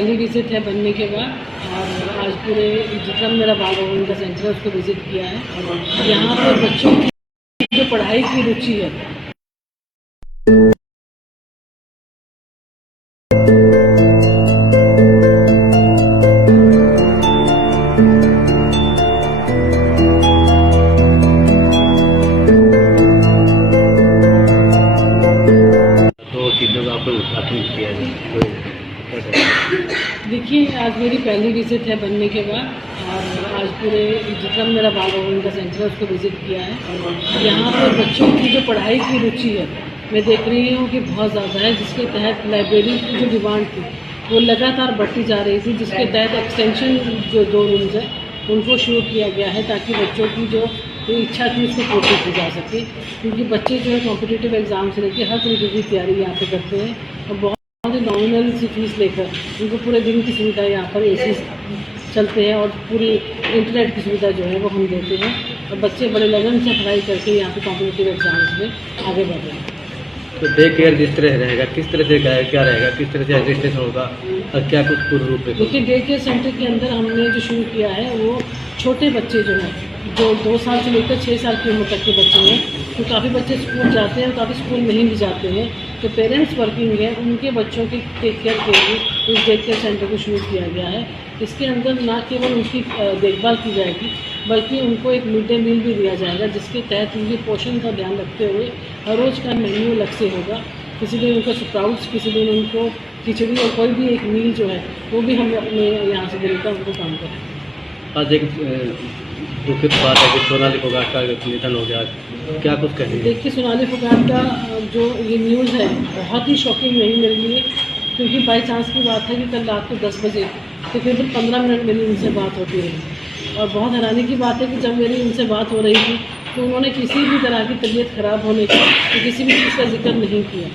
पहली विजिट है बनने के बाद और आज पूरे जितना मेरा बाल भवन का सेंटर है उसको विजिट किया है। और यहाँ पर बच्चों की जो पढ़ाई की रुचि है तो चीज़ों का आपको उद्घाटन किया जाए। देखिए, आज मेरी पहली विजिट है बनने के बाद और आज पूरे जितना मेरा बाल भवन का सेंटर है उसको विजिट किया है। और यहाँ पर बच्चों की जो पढ़ाई की रुचि है मैं देख रही हूँ कि बहुत ज़्यादा है, जिसके तहत लाइब्रेरी की जो डिमांड थी वो लगातार बढ़ती जा रही थी, जिसके तहत एक्सटेंशन जो 2 रूम्स है उनको शुरू किया गया है ताकि बच्चों की जो इच्छा थी उसको पूरी की जा सके। क्योंकि बच्चे जो है कॉम्पिटिटिव एग्ज़ाम से लेकर हर तरीके की तैयारी यहाँ पे करते हैं और बहुत ही नॉमिनल सी फीस लेकर उनको पूरे दिन की सुविधा यहाँ पर एसी चलते हैं और पूरी इंटरनेट की सुविधा जो है वो हम देते हैं और बच्चे बड़े लगन से पढ़ाई करके यहाँ पे कॉम्पिटिटिव एग्जाम्स में आगे बढ़ रहे हैं। तो डे केयर जिस तरह रहेगा, किस तरह से क्या रहेगा, किस तरह से रजिस्ट्रेशन होगा और क्या कुछ पूर्ण रूप में? देखिए, डे केयर सेंटर के अंदर हमने जो शुरू किया है वो छोटे बच्चे जो हैं जो 2 साल से लेकर 6 साल की उम्र तक के बच्चे हैं, तो काफ़ी बच्चे स्कूल जाते हैं और काफ़ी स्कूल नहीं भी जाते हैं, तो पेरेंट्स वर्किंग है उनके बच्चों की टेक केयर के लिए इस डे केयर सेंटर को शुरू किया गया है। इसके अंदर ना केवल उनकी देखभाल की जाएगी बल्कि उनको एक मिड डे मील भी दिया जाएगा, जिसके तहत उनके पोषण का ध्यान रखते हुए हर रोज़ का मेन्यू अलग से होगा। किसी दिन उनको स्प्राउट्स, किसी दिन उनको खिचड़ी और कोई भी एक मील जो है वो भी हम अपने यहाँ से देने का उनको काम करें। आज एक दुखित बात है कि सोनाली फोगाट का निधन हो गया, क्या कुछ कहेंगे? देखिए, सोनाली फोगाट का जो ये न्यूज़ है बहुत ही शॉकिंग रही मेरे लिए, क्योंकि बाई चांस की बात है कि कल रात को 10 बजे तकरीबन 15 मिनट मेरी उनसे बात होती रही और बहुत हैरानी की बात है कि जब मेरी उनसे बात हो रही थी तो उन्होंने किसी भी तरह की तबीयत ख़राब होने की तो किसी भी चीज़ का जिक्र नहीं किया।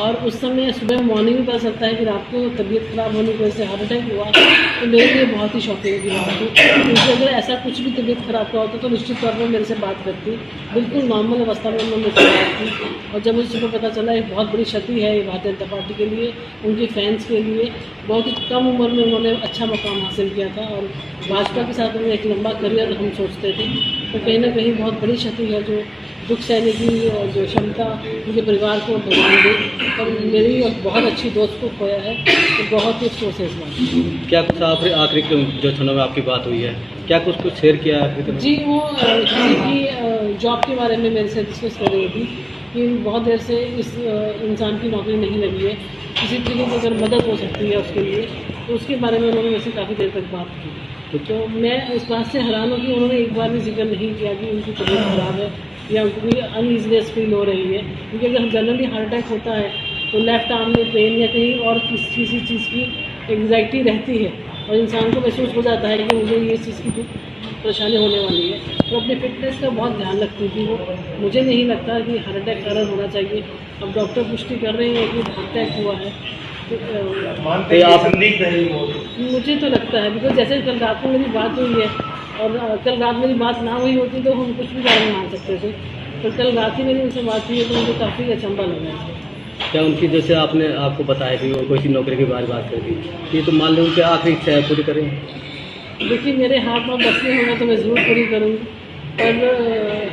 और उस समय सुबह मॉर्निंग में पता चलता है कि रात को तबीयत ख़राब होने की वजह से हार्ट अटैक हुआ, तो मेरे लिए बहुत ही शॉकिंग की बात थी। क्योंकि अगर ऐसा कुछ भी तबीयत ख़राब का होता तो निश्चित तौर पर मेरे से बात करती, बिल्कुल नॉर्मल अवस्था में उन्होंने मुझसे बात की। और जब मुझे सुबह पता चला एक बहुत बड़ी क्षति है ये भारतीय जनता पार्टी के लिए, उनके फैंस के लिए, बहुत ही कम उम्र में उन्होंने अच्छा मकाम हासिल किया था और भाजपा के साथ उन्होंने एक लंबा करियर हम सोचते थे, तो कहीं ना कहीं बहुत बड़ी क्षति है जो दुख सहने की जो क्षमता उनके परिवार को भगवान दे। और मेरी और बहुत अच्छी दोस्त को खोया है तो बहुत ही अफसोस है इस बात। क्या कुछ आखिरी जो क्षणों में आपकी बात हुई है, क्या कुछ शेयर किया है? जी, वो किसी की जॉब के बारे में मेरे से डिस्कस कर रही थी कि बहुत देर से इस इंसान की नौकरी नहीं लगी है, किसी तरीके की अगर मदद हो सकती है उसके लिए, तो उसके बारे में उन्होंने मेरे से काफ़ी देर तक बात की। तो मैं इस बात से हैरान हूँ कि उन्होंने एक बार भी जिक्र नहीं किया कि उनकी तबीयत ख़राब है या उनको भी अनईजीनेस फील हो रही है। क्योंकि अगर जनरली हार्ट अटैक होता है तो लेफ़्ट आर्म में पेन या कहीं और किसी चीज़ की एंग्जाइटी रहती है और इंसान को महसूस हो जाता है कि मुझे ये चीज़ की परेशानी होने वाली है, तो अपनी फिटनेस का बहुत ध्यान रखती थी वो। मुझे नहीं लगता कि हार्ट अटैक कारण होना चाहिए। अब डॉक्टर पुष्टि कर रहे हैं कि हार्ट अटैक हुआ है, मुझे तो लगता है बिकॉज जैसे कल रात में मेरी बात हुई है और कल रात मेरी बात ना हुई होती तो हम कुछ भी कारण मान सकते थे, पर कल रात ही मेरी उनसे बात हुई है तो मुझे काफ़ी अचंभा लगा है। क्या उनकी जैसे आपको बताया कि वो कोई नौकरी के बारे में बात कर दी, ये तो मान लो उनकी आखिरी इच्छा है, पूरी करें? देखिए, मेरे हाथ में बस में होगा तो मैं ज़रूर पूरी करूँगी, पर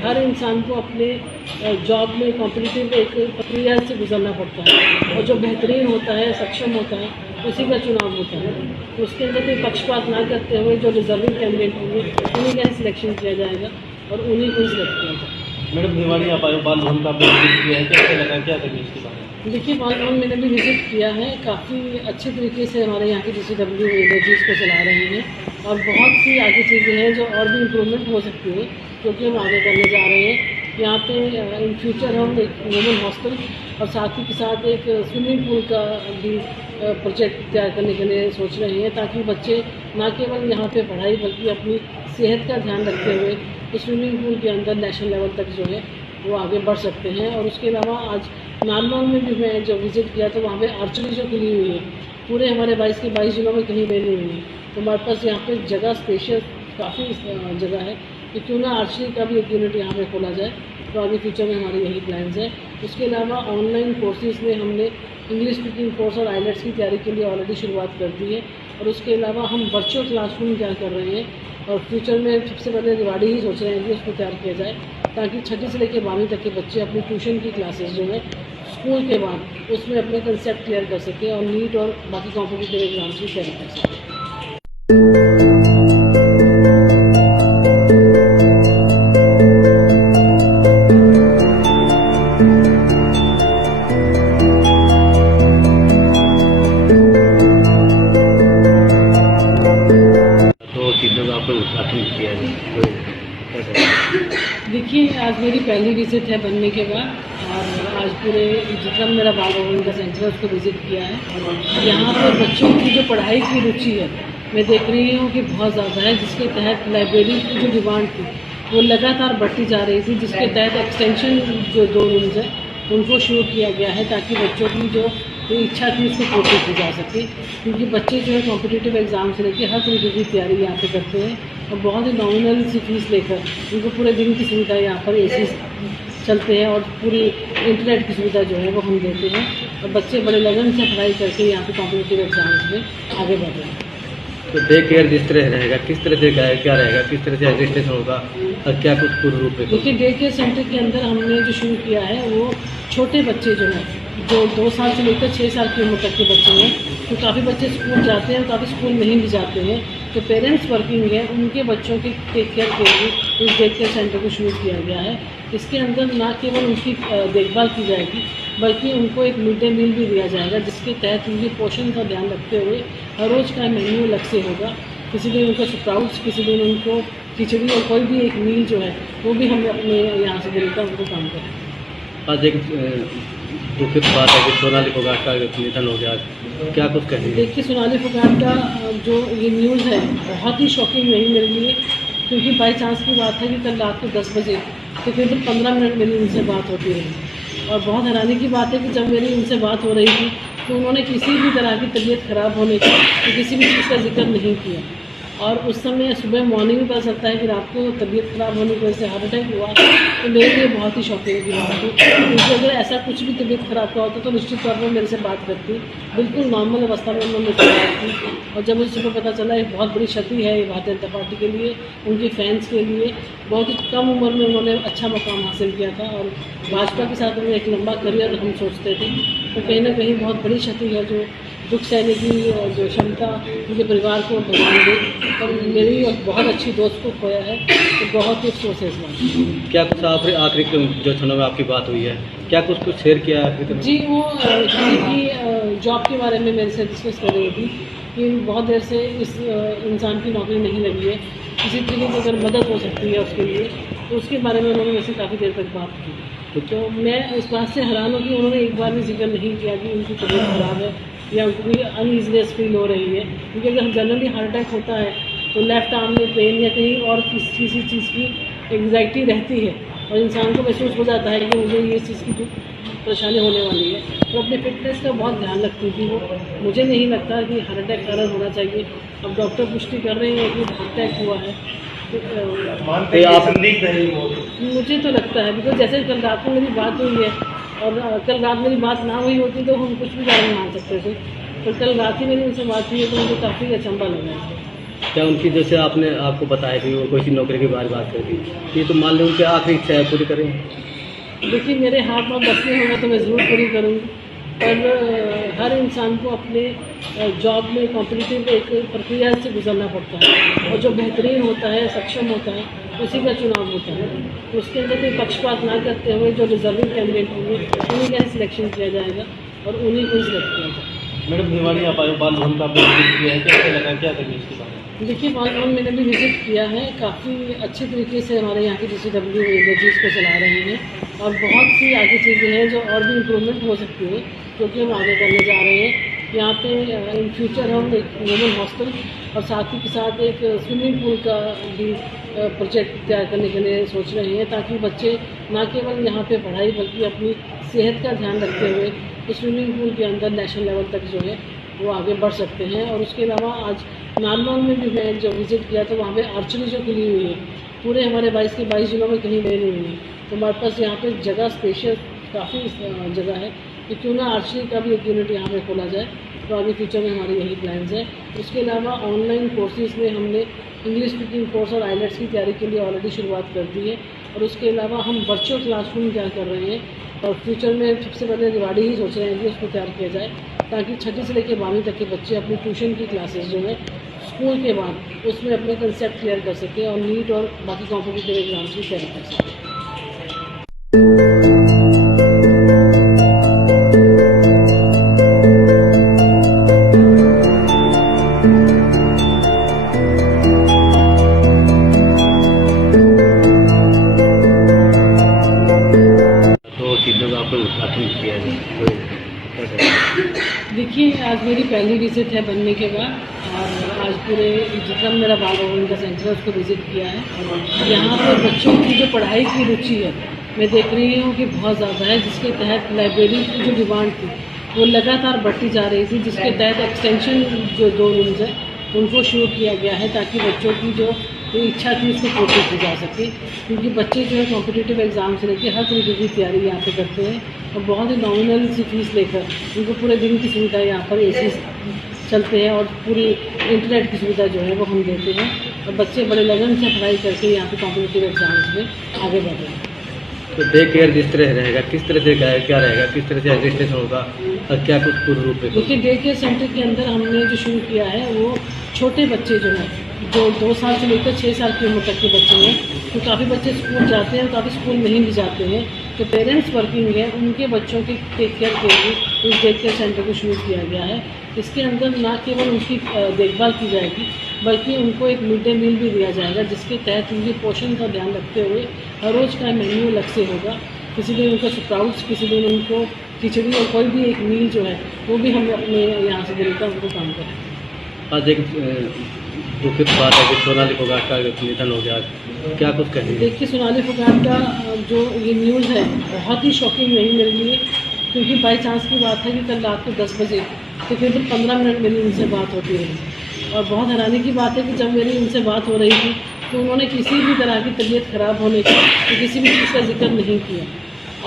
हर इंसान को अपने जॉब में कॉम्पिटिटिव एक प्रक्रिया से गुजरना पड़ता है और जो बेहतरीन होता है, सक्षम होता है, उसी का चुनाव होता है। तो उसके अंदर कोई पक्षपात ना करते हुए जो रिजर्विंग कैंडिडेट होंगे उन्हीं का सिलेक्शन किया जाएगा और उन्हीं को सिलेक्ट किया जाएगा। मैडम, भिवानी आप आए, बाल भवन का आपने विजिट किया है, कैसे लगा, क्या करेंगे इसके बारे में? देखिए, बाल भवन मैंने भी विजिट किया है, काफ़ी अच्छे तरीके से हमारे यहाँ की DCW एनर्जीज़ को चला रहे हैं और बहुत सी आगे चीज़ें हैं जो और भी इम्प्रूवमेंट हो सकती है, क्योंकि हम आगे करने जा रहे हैं। यहाँ पे इन फ्यूचर हम एक वुमेन हॉस्टल और साथ ही के साथ एक स्विमिंग पूल का भी प्रोजेक्ट तैयार करने के लिए सोच रहे हैं, ताकि बच्चे ना केवल यहाँ पे पढ़ाई बल्कि अपनी सेहत का ध्यान रखते हुए तो स्विमिंग पूल के अंदर नेशनल लेवल तक जो है वो आगे बढ़ सकते हैं। और उसके अलावा आज नारनौल में भी मैं जब विज़िट किया तो वहाँ पे आर्चरी जो खुली हुई है पूरे हमारे 22 के 22 जिलों में कहीं भी नहीं हुई है, तो हमारे पास यहाँ पे जगह स्पेशियस काफ़ी जगह है कि क्यों ना आर्चरी का भी एक यूनिट यहाँ पे खोला जाए। तो आगे फ्यूचर में हमारे यही प्लान्स है। उसके अलावा ऑनलाइन कोर्सेज़ में हमने इंग्लिश स्पीकिंग कोर्स और आइलेट्स की तैयारी के लिए ऑलरेडी शुरुआत कर दी है। और उसके अलावा हम वर्चुअल क्लासरूम तैयार कर रहे हैं और फ्यूचर में सबसे पहले रिवाड़ी ही सोच रहे हैं कि उसको तैयार किया जाए, ताकि 6ठी से लेकर 12वीं तक के बच्चे अपनी ट्यूशन की क्लासेस जो है स्कूल के बाद उसमें अपने कंसेप्ट क्लियर कर सकें और नीट और बाकी कॉम्पिटिटिव एग्जाम्स की तैयारी कर सकें। उद्घाटन किया है तो कैसा? देखिए, आज मेरी पहली विजिट है बनने के बाद, और आज पूरे जितना मेरा बाल भवन का सेंटर है उसको विज़िट किया है। यहाँ पर बच्चों की जो पढ़ाई की रुचि है मैं देख रही हूँ कि बहुत ज़्यादा है, जिसके तहत लाइब्रेरी की जो डिमांड थी वो लगातार बढ़ती जा रही थी, जिसके तहत एक्सटेंशन जो 2 रूम्स है उनको शुरू किया गया है, ताकि बच्चों की जो इच्छा थी उसको पूरी की जा सके। क्योंकि बच्चे जो है कॉम्पिटिटिव एग्ज़ाम से लेकर हर तरीके की तैयारी यहाँ पे करते हैं और बहुत ही नॉमिनल सी फीस लेकर उनको पूरे दिन की सुविधा यहाँ पर एसी चलते हैं और पूरी इंटरनेट की सुविधा जो है वो हम देते हैं, और बच्चे बड़े लगन से पढ़ाई करके यहाँ पे कॉम्पिटिटिव एग्ज़ाम्स में आगे बढ़ रहे हैं। तो डे केयर जिस तरह रहेगा, किस तरह से क्या रहेगा, किस तरह से रजिस्ट्रेशन होगा और क्या कुछ पूर्ण रूप में? देखिए, डे केयर सेंटर के अंदर हमने जो शुरू किया है वो छोटे बच्चे जो हैं, जो 2 साल से लेकर 6 साल की उम्र तक के बच्चे हैं, तो काफ़ी बच्चे स्कूल जाते हैं और काफ़ी स्कूल नहीं भी जाते हैं, तो पेरेंट्स वर्किंग है उनके बच्चों के टेक केयर के लिए इस डे केयर सेंटर को शुरू किया गया है। इसके अंदर न केवल उनकी देखभाल की जाएगी बल्कि उनको एक मिड डे मील भी दिया जाएगा, जिसके तहत उनके पोषण का ध्यान रखते हुए हर रोज़ का मेन्यू अलग से होगा। किसी दिन उनको स्प्राउट्स, किसी दिन उनको खिचड़ी और कोई भी एक मील जो है वो भी हम अपने यहाँ से देकर उनको काम करें। आज एक दुखित बात है कि सोनाली फोगाट का निधन हो गया, क्या कुछ कहेंगे? देखिए, सोनाली फोगाट का जो ये न्यूज़ है बहुत ही शॉकिंग रही मेरे लिए, क्योंकि बाई चांस की बात है कि कल रात को 10 बजे तकरीबन 15 मिनट मेरी उनसे बात होती रही, और बहुत हैरानी की बात है कि जब मेरी उनसे बात हो रही थी तो उन्होंने किसी भी तरह की तबीयत ख़राब होने का तो किसी भी चीज़ का जिक्र नहीं किया, और उस समय सुबह मॉर्निंग में पता चलता है कि रात को तबीयत ख़राब होने की वजह से हार्ट अटैक हुआ, तो मेरे लिए बहुत ही शॉकिंग की बात थी। क्योंकि अगर ऐसा कुछ भी तबीयत ख़राब का होता तो निश्चित तौर पर मेरे से बात करती, बिल्कुल नॉर्मल अवस्था में उन्होंने मुझसे बात की, और जब मुझे सुबह पता चला एक बहुत बड़ी क्षति है ये भारतीय जनता पार्टी के लिए, उनके फैंस के लिए। बहुत ही कम उम्र में उन्होंने अच्छा मुकाम हासिल किया था और भाजपा के साथ उन्होंने एक लंबा करियर हम सोचते थे, तो कहीं ना कहीं बहुत बड़ी क्षति है जो दुख सहने की जो क्षमता उनके परिवार को भगवान दे। और मेरी एक बहुत अच्छी दोस्त को खोया है, तो बहुत ही अफसोस है इस बात। क्या कुछ आखिरी जो क्षणों में आपकी बात हुई है, क्या कुछ शेयर किया है? जी, वो किसी की जॉब के बारे में मेरे से डिस्कस कर रही थी कि बहुत देर से इस इंसान की नौकरी नहीं लगी है, किसी तरीके की अगर मदद हो सकती है उसके लिए, तो उसके बारे में उन्होंने वैसे काफ़ी देर तक बात की। तो मैं इस बात से हैरान हूँ कि उन्होंने एक बार भी जिक्र नहीं किया कि उनकी तबीयत ख़राब है या उनकी अनईजीनेस फील हो रही है, क्योंकि अगर जनरली हार्ट अटैक होता है तो लेफ़्ट आर्म में पेन या कहीं और किसी चीज़ की एंग्जाइटी रहती है और इंसान को महसूस हो जाता है कि मुझे ये चीज़ की परेशानी होने वाली है, तो अपनी फिटनेस का बहुत ध्यान रखती थी वो। मुझे नहीं लगता कि हार्ट अटैक कारण होना चाहिए, अब डॉक्टर पुष्टि कर रहे हैं कि हार्ट अटैक हुआ है, तो आप मुझे तो लगता है, बिकॉज जैसे कल रात को मेरी बात हुई है और कल रात मेरी बात ना हुई होती तो हम कुछ भी कारण मान सकते थे, तो कल रात ही मेरी उनसे बात हुई है तो मुझे काफ़ी अचंभा लगा है। क्या उनकी जैसे आपको बताया कि वो कोई सी नौकरी के बारे में बात कर दी, ये तो मान लो उनकी आखिरी इच्छा है, पूरी करें? देखिए, मेरे हाथ में बस में होगा तो मैं ज़रूर पूरी करूँगी, पर हर इंसान को अपने जॉब में कॉम्पिटिटिव एक प्रक्रिया से गुजरना पड़ता है, और जो बेहतरीन होता है, सक्षम होता है, उसी का चुनाव होता है। तो उसके अंदर कोई पक्षपात ना करते हुए जो रिजर्विंग कैंडिडेट होंगे उन्हीं का सिलेक्शन किया जाएगा और उन्हीं को सिलेक्ट किया जाएगा। मैडम, भिवानी आप बाल भवन का विजिट किया है, कैसे लगा, क्या करेंगे इसके बारे में? देखिए, बाल भवन मैंने भी विजिट किया है, काफ़ी अच्छे तरीके से हमारे यहाँ के DCW एनर्जीज़ को चला रहे हैं, और बहुत सी आगे चीज़ें हैं जो और भी इम्प्रूवमेंट हो सकती है, क्योंकि हम आगे करने जा रहे हैं। यहाँ पे इन फ्यूचर हम एक वुमेन हॉस्टल और साथ ही के साथ एक स्विमिंग पूल का भी प्रोजेक्ट तैयार करने के लिए सोच रहे हैं, ताकि बच्चे ना केवल यहाँ पे पढ़ाई बल्कि अपनी सेहत का ध्यान रखते हुए उस स्विमिंग पूल के अंदर नेशनल लेवल तक जो है वो आगे बढ़ सकते हैं। और उसके अलावा आज नारनौल में भी मैं जब विज़िट किया तो वहाँ पे आर्चरी जो खुली हुई है, पूरे हमारे 22 के 22 जिलों में कहीं गए नहीं हुई है, तो हमारे पास यहाँ पे जगह स्पेशियस काफ़ी जगह है कि क्यों ना आर्चरी का भी एक यूनिट यहाँ पे खोला जाए। तो आगे फ्यूचर में हमारे यही प्लान्स है। उसके अलावा ऑनलाइन कोर्सेज में हमने इंग्लिश स्पीकिंग कोर्स और आइलेट्स की तैयारी के लिए ऑलरेडी शुरुआत कर दी है। और उसके अलावा हम वर्चुअल क्लासरूम क्या कर रहे हैं, और फ्यूचर में सबसे पहले रिवाड़ी ही सोच रहे हैं कि उसको तैयार किया जाए, ताकि 6ठी से लेकर 12वीं तक के बच्चे अपनी ट्यूशन की क्लासेस जो है स्कूल के बाद उसमें अपने कंसेप्ट क्लियर कर सकें और नीट और बाकी कॉम्पिटिटिव एग्जाम्स की तैयारी कर सकें। चीज़ों का आपने उद्घाटन किया है, देखिए, आज मेरी पहली विजिट है बनने के बाद, और आज पूरे जितना मेरा बाल भवन का सेंटर है उसको विज़िट किया है। और यहाँ पर बच्चों की जो पढ़ाई की रुचि है मैं देख रही हूँ कि बहुत ज़्यादा है, जिसके तहत लाइब्रेरी की जो डिमांड थी वो लगातार बढ़ती जा रही थी, जिसके तहत एक्सटेंशन जो 2 रूम्स है उनको शुरू किया गया है, ताकि बच्चों की जो इच्छा थी उसको पूरी की जा सके। क्योंकि बच्चे जो है कॉम्पिटिटिव एग्ज़ाम से लेकर हर तरीके की तैयारी यहाँ पे करते हैं, और बहुत ही नॉमिनल सी फीस लेकर उनको पूरे दिन की सुविधा यहाँ पर एसी चलते हैं, और पूरी इंटरनेट की सुविधा जो है वो हम देते हैं, और बच्चे बड़े लगन से पढ़ाई करके यहाँ पे कॉम्पिटिटिव एग्ज़ाम्स में आगे बढ़ रहे हैं। तो डे केयर जिस तरह रहेगा, किस तरह से क्या रहेगा, किस तरह से रजिस्ट्रेशन होगा और क्या कुछ पूर्ण रूप में? देखिए, डे केयर सेंटर के अंदर हमने जो शुरू किया है वो छोटे बच्चे जो हैं, जो 2 साल से लेकर 6 साल की उम्र तक के बच्चे हैं, तो काफ़ी बच्चे स्कूल जाते हैं और काफ़ी स्कूल नहीं भी जाते हैं, तो पेरेंट्स वर्किंग है उनके बच्चों के टेक केयर के लिए इस डे केयर सेंटर को शुरू किया गया है। इसके अंदर ना केवल उनकी देखभाल की जाएगी, बल्कि उनको एक मिड डे मील भी दिया जाएगा, जिसके तहत उनके पोषण का ध्यान रखते हुए हर रोज़ का मेन्यू अलग से होगा। किसी दिन उनको स्प्राउट्स, किसी दिन उनको खिचड़ी, और कोई भी एक मील जो है वो भी हम अपने यहाँ से देने का उनको काम करें। आज एक दुखित बात है कि सोनाली फोगाट का निधन हो गया, क्या कुछ कहेंगे? देखिए, सोनाली फोगाट का जो ये न्यूज़ है बहुत ही शॉकिंग रही मेरे लिए, क्योंकि बाई चांस की बात है कि कल रात को 10 बजे तकरीबन 15 मिनट मेरी उनसे बात होती रही। और बहुत हैरानी की बात है कि जब मेरी उनसे बात हो रही थी तो उन्होंने किसी भी तरह की तबीयत ख़राब होने का, तो किसी भी चीज़ का जिक्र नहीं किया।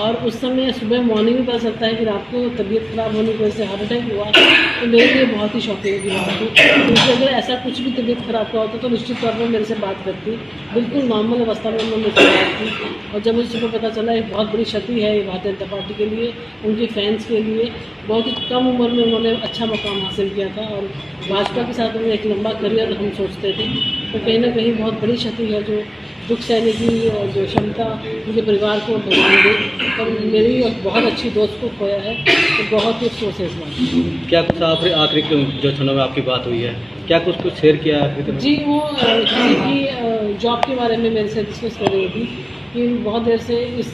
और उस समय सुबह मॉर्निंग में पता चलता है कि रात को तबीयत ख़राब होने की वजह से हार्ट अटैक हुआ, तो मेरे लिए बहुत ही शॉकिंग की बात थी। क्योंकि अगर ऐसा कुछ भी तबीयत ख़राब का होता तो निश्चित तौर पर मेरे से बात करती, बिल्कुल नॉर्मल अवस्था में उन्होंने मुझसे बात की। और जब मुझे सुबह पता चला एक बहुत बड़ी क्षति है ये भारतीय जनता पार्टी के लिए, उनके फैंस के लिए, बहुत ही कम उम्र में उन्होंने अच्छा मुकाम हासिल किया था, और भाजपा के साथ उन्होंने एक लंबा करियर हम सोचते थे, तो कहीं ना कहीं बहुत बड़ी क्षति है जो दुख सहने की जो क्षमता मुझे परिवार को भगवान दे। और मेरी और बहुत अच्छी दोस्त को खोया है, तो बहुत ही अफसोस है इस बात। क्या कुछ आखिरी जो क्षणों में आपकी बात हुई है, क्या कुछ शेयर किया है? जी, वो किसी की जॉब के बारे में मेरे से डिस्कस कर रही थी कि बहुत देर से इस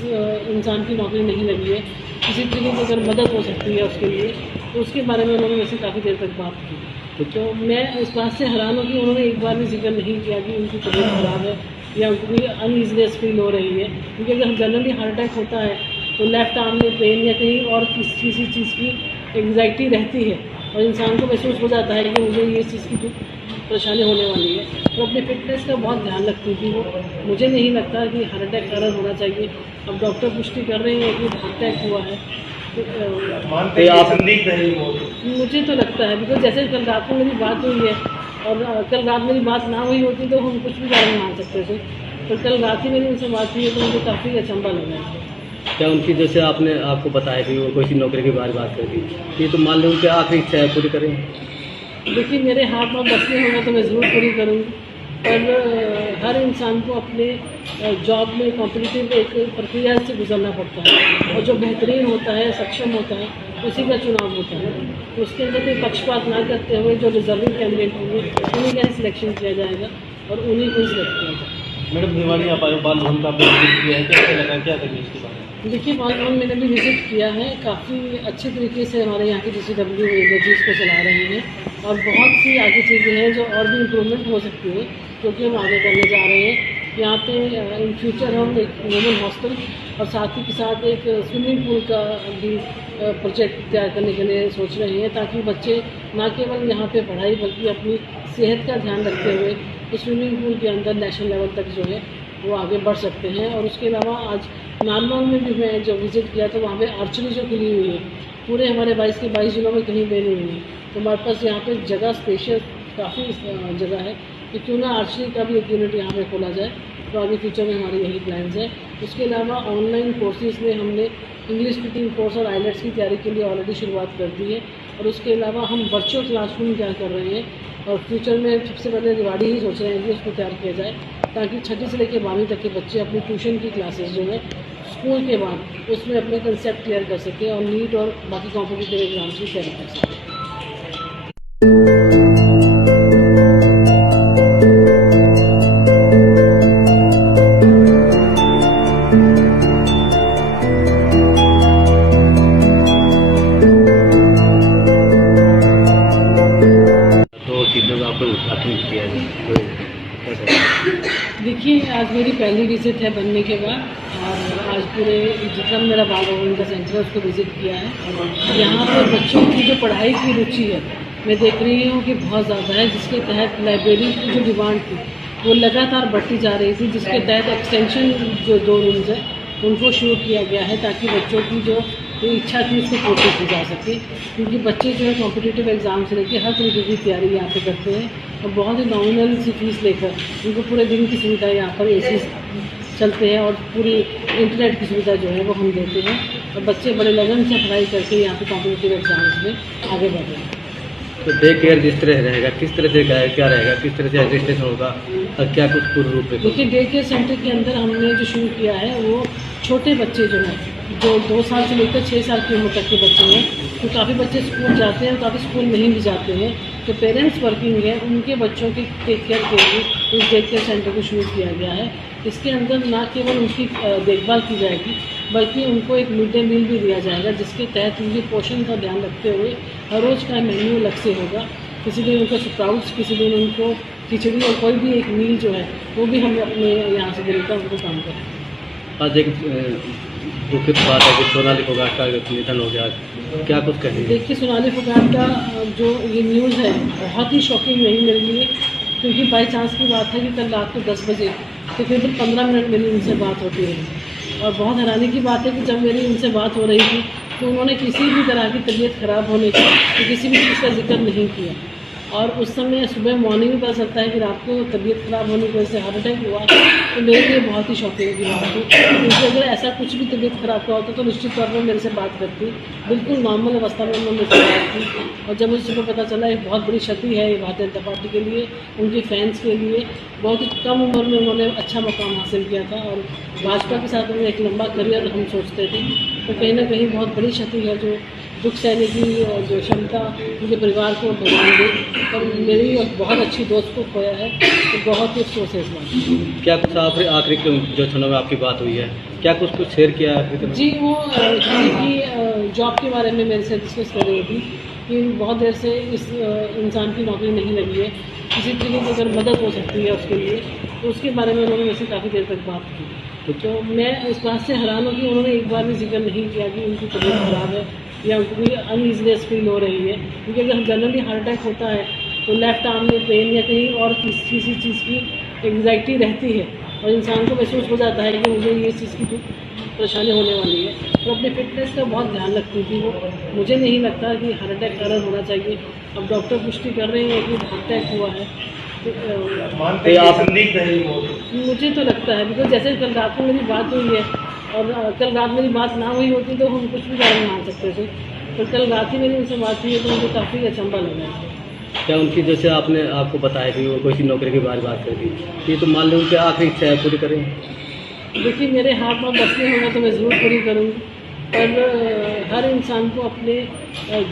इंसान की नौकरी नहीं लगी है, किसी तरीके की अगर मदद हो सकती है उसके लिए, तो उसके बारे में उन्होंने मेरे से काफ़ी देर तक बात की। तो मैं इस बात से हैरान हूँ कि उन्होंने एक बार भी जिक्र नहीं किया कि उनकी तबीयत ख़राब है या उनको अनईजीनेस फील हो रही है। क्योंकि अगर जनरली हार्ट अटैक होता है तो लेफ़्ट आर्म में पेन या कहीं और किसी चीज़ की एंग्जाइटी रहती है, और इंसान को महसूस हो जाता है कि मुझे ये चीज़ की परेशानी होने वाली है, तो अपने फिटनेस का बहुत ध्यान रखती थी वो। मुझे नहीं लगता कि हार्ट अटैक कारण होना चाहिए। अब डॉक्टर पुष्टि कर रहे हैं कि हार्ट अटैक हुआ है, मुझे तो लगता है, बिकॉज जैसे कल रात को मेरी बात हुई है, और कल रात मेरी बात ना हुई होती तो हम कुछ भी कारण मान सकते थे, पर कल रात ही मेरी उनसे बात हुई है, तो मुझे काफ़ी अचंभा लगा है। क्या उनकी जैसे आपको बताया कि वो कोई सी नौकरी के बारे में बात कर दी, ये तो मान लो उनकी आखिरी इच्छा है, पूरी करें? देखिए, मेरे हाथ में बस में होगा तो मैं ज़रूर पूरी करूँगी, पर हर इंसान को अपने जॉब में कॉम्पिटिटिव एक प्रक्रिया से गुजरना पड़ता है, और जो बेहतरीन होता है, सक्षम होता है, उसी का चुनाव होता है। तो उसके अंदर कोई पक्षपात ना करते हुए जो रिजर्विंग कैंडिडेट होंगे उन्हीं का सिलेक्शन किया जाएगा और उन्हीं को सिलेक्ट किया जाएगा। मैडम, भिवानी आप आए, बाल भवन का आपने विजिट किया है, कैसे लगा, क्या करेंगे इसके बारे में? देखिए, बाल भवन मैंने भी विज़िट किया है, काफ़ी अच्छे तरीके से हमारे यहाँ की DCW एनर्जीज़ को चला रहे हैं, और बहुत सी आगे चीज़ें हैं जो और भी इम्प्रूवमेंट हो सकती है, क्योंकि हम आगे करने जा रहे हैं। यहाँ पे इन फ्यूचर हम एक वुमेन हॉस्टल और साथ ही के साथ एक स्विमिंग पूल का भी प्रोजेक्ट तैयार करने के लिए सोच रहे हैं, ताकि बच्चे ना केवल यहाँ पे पढ़ाई बल्कि अपनी सेहत का ध्यान रखते हुए तो स्विमिंग पूल के अंदर नेशनल लेवल तक जो है वो आगे बढ़ सकते हैं। और उसके अलावा आज नारनौल में भी मैं जो विज़िट किया तो वहाँ पे आर्चरी जो खुली हुई है, पूरे हमारे 22 के 22 जिलों में कहीं पे नहीं है। तो हमारे पास यहाँ पे जगह स्पेशियस काफ़ी जगह है कि क्यों ना आर्चरी का भी एक यूनिट यहाँ पे खोला जाए। तो आगे फ्यूचर में हमारे यही प्लान्स है। उसके अलावा ऑनलाइन कोर्सेज में हमने इंग्लिश स्पीकिंग कोर्स और आइलेट्स की तैयारी के लिए ऑलरेडी शुरुआत कर दी है। और उसके अलावा हम वर्चुअल क्लासरूम तैयार कर रहे हैं और फ्यूचर में सबसे पहले रिवाड़ी ही सोच रहे हैं कि उसको तैयार किया जाए, ताकि 6ठी से लेकर 12वीं तक के बच्चे अपनी ट्यूशन की क्लासेस जो है स्कूल के बाद उसमें अपने कंसेप्ट क्लियर कर सकें और नीट और बाकी कॉम्पिटिटिव एग्जाम्स की तैयारी कर सकें। देखिए, आज मेरी पहली विज़िट है बनने के बाद, और आज पूरे जितना मेरा बाल भवन का सेंटर है उसको विज़िट किया है। यहाँ पर बच्चों की जो पढ़ाई की रुचि है मैं देख रही हूँ कि बहुत ज़्यादा है, जिसके तहत लाइब्रेरी की जो डिमांड थी वो लगातार बढ़ती जा रही थी, जिसके तहत एक्सटेंशन जो 2 रूम्स है उनको शुरू किया गया है, ताकि बच्चों की जो इच्छा थी उसको पूर्ति की जा सके। क्योंकि बच्चे जो है कॉम्पिटिटिव एग्ज़ाम से लेकर हर तरीके की तैयारी यहाँ पे करते हैं और बहुत ही नॉमिनल सी फीस लेकर उनको पूरे दिन की सुविधा यहाँ पर एसी चलते हैं और पूरी इंटरनेट की सुविधा जो है वो हम देते हैं, और बच्चे बड़े लगन से पढ़ाई करके यहाँ पे कॉम्पिटिटिव एग्ज़ाम्स में आगे बढ़ रहे हैं। तो डे केयर जिस तरह रहेगा, किस तरह से क्या रहेगा, किस तरह से रजिस्ट्रेशन होगा और क्या कुछ पूर्ण रूप में? देखिए, डे केयर सेंटर के अंदर हमने जो शुरू किया है वो छोटे बच्चे जो हैं, जो 2 साल से लेकर 6 साल की उम्र तक के बच्चे हैं, तो काफ़ी बच्चे स्कूल जाते हैं और काफ़ी स्कूल नहीं भी जाते हैं, तो पेरेंट्स वर्किंग हैं, उनके बच्चों की टेक केयर के लिए इस डे केयर सेंटर को शुरू किया गया है। इसके अंदर ना केवल उनकी देखभाल की जाएगी, बल्कि उनको एक मिड डे मील भी दिया जाएगा, जिसके तहत उनके पोषण का ध्यान रखते हुए हर रोज़ का मेन्यू अलग से होगा। किसी दिन उनको स्प्राउट्स, किसी दिन उनको खिचड़ी, और कोई भी एक मील जो है वो भी हम अपने यहाँ से देने का उनको काम करें। आज एक दुखित बात है कि सोनाली फोगाट का निधन हो गया, क्या कुछ कहेंगे? देखिए, सोनाली फोगाट का जो ये न्यूज़ है बहुत ही शॉकिंग रही मेरे लिए, क्योंकि बाई चांस की बात है कि कल रात को 10 बजे तकरीबन 15 मिनट मेरी उनसे बात होती रही। और बहुत हैरानी की बात है कि जब मेरी उनसे बात हो रही थी तो उन्होंने किसी भी तरह की तबीयत ख़राब होने का, किसी भी चीज़ का जिक्र नहीं किया। और उस समय सुबह मॉर्निंग में पता चलता है कि रात को तबीयत ख़राब होने की वजह से हार्ट अटैक हुआ, तो मेरे लिए बहुत ही शॉकिंग की बात थी। क्योंकि अगर ऐसा कुछ भी तबीयत ख़राब का होता तो निश्चित तौर पर मेरे से बात करती, बिल्कुल नॉर्मल अवस्था में उन्होंने मेरे से बात की। और जब मुझे सुबह पता चला एक बहुत बड़ी क्षति है ये भारतीय जनता पार्टी के लिए, उनके फैंस के लिए, बहुत ही कम उम्र में उन्होंने अच्छा मुकाम हासिल किया था और भाजपा के साथ उन्होंने एक लंबा करियर हम सोचते थे, तो कहीं ना कहीं बहुत बड़ी क्षति है जो दुख सहने की जो क्षमता उनके परिवार को भगवान दे। और मेरी एक बहुत अच्छी दोस्त को खोया है, तो बहुत ही अफसोस है इस बात। क्या कुछ आखिरी जो क्षणों में आपकी बात हुई है, क्या कुछ शेयर किया है? जी, वो किसी की जॉब के बारे में मेरे से डिस्कस कर रही थी कि बहुत देर से इस इंसान की नौकरी नहीं लगी है, किसी तरीके की अगर मदद हो सकती है उसके लिए, तो उसके बारे में उन्होंने मेरे से काफ़ी देर तक बात की। तो मैं इस बात से हैरान हूँ कि उन्होंने एक बार भी जिक्र नहीं किया कि उनकी तबीयत ख़राब है या उनको कोई अनईजीनेस फील हो रही है। क्योंकि अगर जनरली हार्ट अटैक होता है तो लेफ़्ट आर्म में पेन या कहीं और किसी चीज़ की एंग्जाइटी रहती है और इंसान को महसूस हो जाता है कि मुझे ये चीज़ की परेशानी होने वाली है, तो अपनी फिटनेस का बहुत ध्यान रखती थी वो। मुझे नहीं लगता कि हार्ट अटैक कारण होना चाहिए। अब डॉक्टर पुष्टि कर रहे हैं कि हार्ट अटैक हुआ है, मुझे तो लगता है, बिकॉज जैसे कल रात में मेरी बात हुई है और कल रात मेरी बात ना हुई होती तो हम कुछ भी कारण मान सकते थे, पर कल रात ही मेरी उनसे बात हुई है तो मुझे काफ़ी अचंभा लगा है। क्या उनकी जैसे आपको बताया कि वो कोई नौकरी के बारे में बात करती, ये तो मान लो उनकी आखिरी इच्छा है, पूरी करें? देखिए, मेरे हाथ में बचने होगा तो मैं ज़रूर पूरी करूँगी, पर हर इंसान को अपने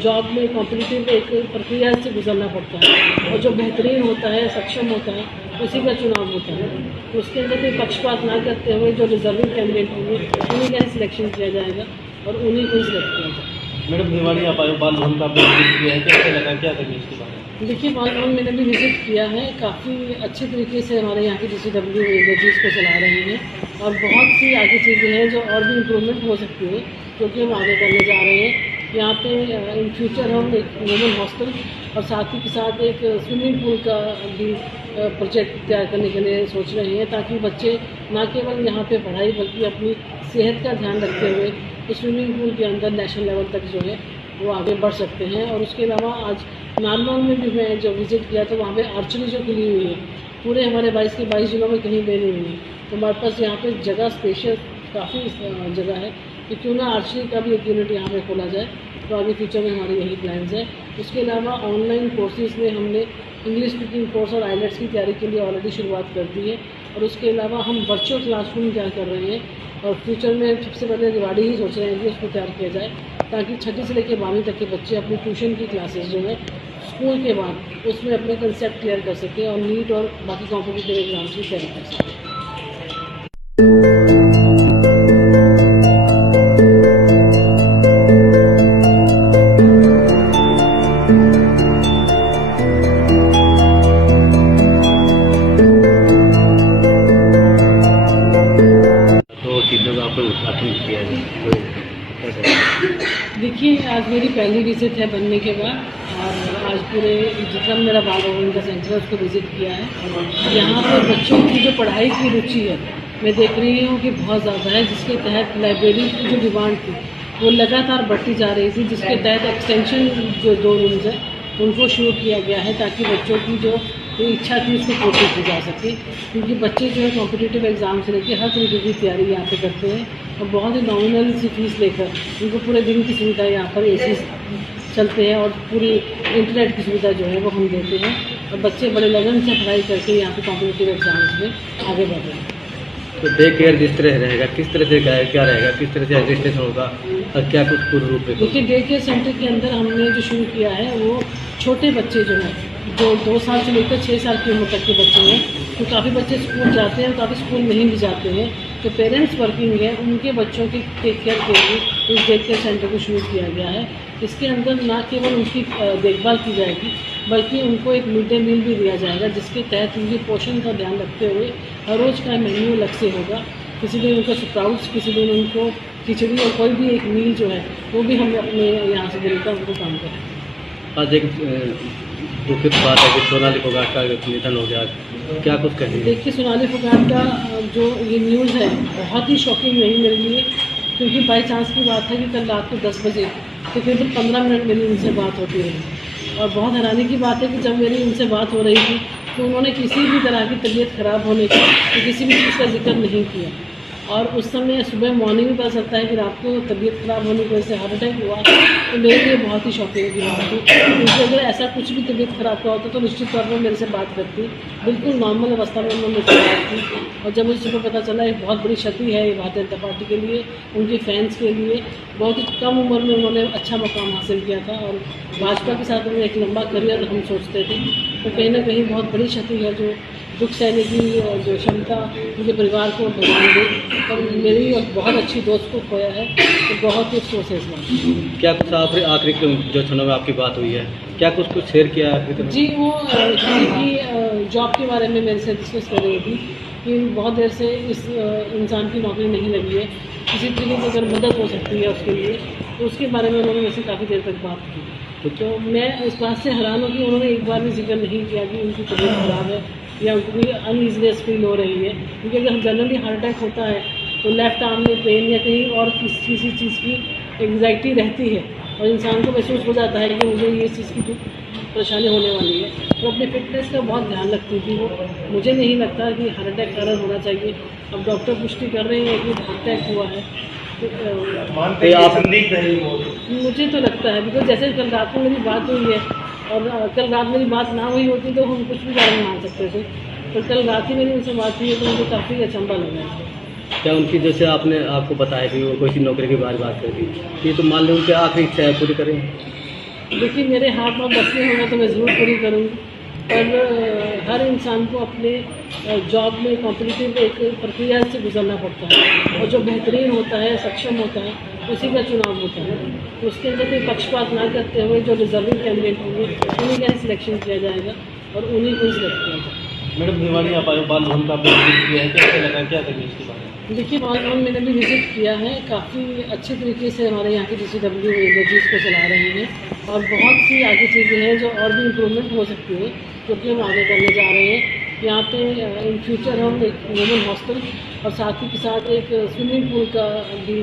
जॉब में कॉम्पिटिटिव एक प्रक्रिया से गुजरना पड़ता है और जो बेहतरीन होता है, सक्षम होता है, उसी का चुनाव होता है। तो उसके अंदर कोई पक्षपात ना करते हुए जो रिजर्विंग कैंडिडेट होंगे उन्हीं का सिलेक्शन किया जाएगा और उन्हीं को सिलेक्ट किया जाएगा। मैडम, भिवाड़ी आप आए, बाल भवन का आपने विजिट किया है, कैसे लगा, क्या करेंगे इसके बारे में? देखिए, बाल भवन मैंने भी विज़िट किया है, काफ़ी अच्छे तरीके से हमारे यहाँ की DCW एनर्जीज़ को चला रही हैं और बहुत सी आगे चीज़ें हैं जो और भी इम्प्रूवमेंट हो सकती है, क्योंकि हम आगे करने जा रहे हैं। यहाँ पे इन फ्यूचर हम एक वुमेन हॉस्टल और साथ ही के साथ एक स्विमिंग पूल का भी प्रोजेक्ट तैयार करने के लिए सोच रहे हैं, ताकि बच्चे ना केवल यहाँ पे पढ़ाई बल्कि अपनी सेहत का ध्यान रखते हुए स्विमिंग पूल के अंदर नेशनल लेवल तक जो है वो आगे बढ़ सकते हैं। और उसके अलावा आज नारनौल में भी मैं जब विज़िट किया तो वहाँ पे आर्चरी जो खुली हुई है पूरे हमारे 22 के 22 जिलों में कहीं पे नहीं हुई है। तो हमारे पास यहाँ पे जगह स्पेशल काफ़ी जगह है कि क्यों ना आर्चरी का भी एक यूनिट यहाँ पे खोला जाए। तो आगे फ्यूचर में हमारे यही प्लान्स है। उसके अलावा ऑनलाइन कोर्सेज़ में हमने इंग्लिश स्पीकिंग कोर्स और आइलेट्स की तैयारी के लिए ऑलरेडी शुरुआत कर दी है। और उसके अलावा हम वर्चुअल क्लासरूम तैयार कर रहे हैं और फ्यूचर में सबसे पहले रिवाड़ी ही सोच रहे हैं कि उसको तैयार किया जाए ताकि 6ठी से लेकर 12वीं तक के बच्चे अपनी ट्यूशन की क्लासेस जो है स्कूल के बाद उसमें अपने कंसेप्ट क्लियर कर सकें और नीट और बाकी कॉम्पिटिटिव एग्जाम्स की तैयारी कर सकें। देखिए, आज मेरी पहली विज़िट है बनने के बाद और आज पूरे जितना मेरा बाल भवन का सेंटर है उसको विज़िट किया है। यहाँ पर बच्चों की जो पढ़ाई की रुचि है मैं देख रही हूँ कि बहुत ज़्यादा है, जिसके तहत लाइब्रेरी की जो डिमांड थी वो लगातार बढ़ती जा रही थी, जिसके तहत एक्सटेंशन जो 2 रूम्स है उनको शुरू किया गया है ताकि बच्चों की जो इच्छा थी उसको पूरी की जा सके। क्योंकि बच्चे जो है कॉम्पिटिटिव एग्ज़ाम से लेकर हर तरीके की तैयारी यहाँ पे करते हैं और बहुत ही नॉमिनल सी फीस लेकर उनको पूरे दिन की सुविधा यहाँ पर एसी चलते हैं और पूरी इंटरनेट की सुविधा जो है वो हम देते हैं और बच्चे बड़े लगन से पढ़ाई करके यहाँ पे कॉम्पिटिटिव एग्ज़ाम्स में आगे बढ़ रहे हैं। तो डे केयर जिस तरह रहेगा किस तरह से क्या रहेगा, किस तरह से रजिस्ट्रेशन होगा और क्या कुछ पूर्ण रूप में? देखिए, डे केयर सेंटर के अंदर हमने जो शुरू किया है वो छोटे बच्चे जो हैं जो 2 साल से लेकर 6 साल की उम्र तक के बच्चे हैं, तो काफ़ी बच्चे स्कूल जाते हैं और काफ़ी स्कूल नहीं भी जाते हैं, तो पेरेंट्स वर्किंग है उनके बच्चों के टेक केयर के लिए इस डे केयर सेंटर को शुरू किया गया है। इसके अंदर ना केवल उनकी देखभाल की जाएगी बल्कि उनको एक मिड डे मील भी दिया जाएगा, जिसके तहत उनके पोषण का ध्यान रखते हुए हर रोज़ का मेन्यू अलग से होगा। किसी दिन उनको स्प्राउट्स, किसी दिन उनको खिचड़ी और कोई भी एक मील जो है वो भी हम अपने यहाँ से देने का उनको काम करें। आज एक दुखित बात है कि सोनाली फोगाट का निधन हो गया, क्या कुछ कहेंगे? देखिए, सोनाली फोगाट का जो ये न्यूज़ है बहुत ही शॉकिंग रही मेरे लिए, क्योंकि बाई चांस की बात है कि कल रात को 10 बजे तकरीबन 15 मिनट मेरी उनसे बात होती रही और बहुत हैरानी की बात है कि जब मेरी उनसे बात हो रही थी तो उन्होंने किसी भी तरह की तबीयत ख़राब होने का तो किसी भी चीज़ का जिक्र नहीं किया। और उस समय सुबह मॉर्निंग में पता चलता है कि रात को तबीयत ख़राब होने की वजह से हार्ट अटैक हुआ, तो मेरे लिए बहुत ही शॉकिंग की बात थी। क्योंकि अगर ऐसा कुछ भी तबीयत ख़राब का होता तो निश्चित तौर पर मेरे से बात करती, बिल्कुल नॉर्मल अवस्था में उन्होंने मुझसे बात की। और जब मुझे सुबह पता चला एक बहुत बड़ी क्षति है ये भारतीय जनता पार्टी के लिए, उनके फैंस के लिए, बहुत ही कम उम्र में उन्होंने अच्छा मुकाम हासिल किया था और भाजपा के साथ उन्होंने एक लंबा करियर हम सोचते थे, तो कहीं ना कहीं बहुत बड़ी क्षति है जो दुख सहने की जो क्षमता उनके परिवार को भगवान दे। और मेरी और बहुत अच्छी दोस्त को खोया है तो बहुत ही अफसोस है इस बात। क्या कुछ आखिरी जो क्षणों में आपकी बात हुई है, क्या कुछ शेयर किया है? जी, वो किसी की जॉब के बारे में मेरे से डिस्कस कर रही थी कि बहुत देर से इस इंसान की नौकरी नहीं लगी है, किसी तरीके की अगर मदद हो सकती है उसके लिए, तो उसके बारे में उन्होंने मेरे से काफ़ी देर तक बात की। तो मैं इस बात से हैरान हूँ कि उन्होंने एक बार भी जिक्र नहीं किया कि उनकी तबीयत ख़राब है या उनकी अनईजीनेस फील हो रही है। क्योंकि अगर जनरली हार्ट अटैक होता है तो लेफ़्ट आर्म में पेन या कहीं और किसी चीज़ की एंग्जाइटी रहती है और इंसान को महसूस हो जाता है कि मुझे ये चीज़ की परेशानी होने वाली है, तो अपनी फिटनेस का बहुत ध्यान रखती थी वो। मुझे नहीं लगता कि हार्ट अटैक कारण होना चाहिए। अब डॉक्टर पुष्टि कर रहे हैं कि हार्ट अटैक हुआ है, तो आप मुझे तो लगता है बिकॉज जैसे कल रात को मेरी बात हुई है और कल रात मेरी बात ना हुई होती तो हम कुछ भी कारण मान सकते थे, पर कल रात ही मेरी उनसे बात हुई है तो मुझे काफ़ी अचंभा लगा है। क्या उनकी जैसे आपको बताया कि वो कोई सी नौकरी की बात करती, ये तो मान लें उनकी आखिरी इच्छा है, पूरी करें? देखिए, मेरे हाथ में बस में होगा तो मैं ज़रूर पूरी करूँगी, पर हर इंसान को अपने जॉब में कॉम्पिटिटिव एक प्रक्रिया से गुजरना पड़ता है और जो बेहतरीन होता है, सक्षम होता है, उसी का चुनाव होता है। तो उसके अंदर कोई पक्षपात ना करते हुए जो रिजर्विंग कैंडिडेट होंगे उन्हीं का सिलेक्शन किया जाएगा और उन्हीं को सिलेक्ट किया जाएगा। मैडम, भिवानी बाल भवन का आपने विजिट किया है, कैसे लगा, क्या करेंगे इसके बारे में? देखिए, बाल भवन मैंने भी विज़िट किया है, काफ़ी अच्छे तरीके से हमारे यहाँ के DCW एनर्जीज़ को चला रहे हैं और बहुत सी आगे चीज़ें हैं जो और भी इम्प्रूवमेंट हो सकती है, जो कि हम आगे करने जा रहे हैं। यहाँ पे इन फ्यूचर हम एक वुमेन हॉस्टल और साथ ही के साथ एक स्विमिंग पूल का भी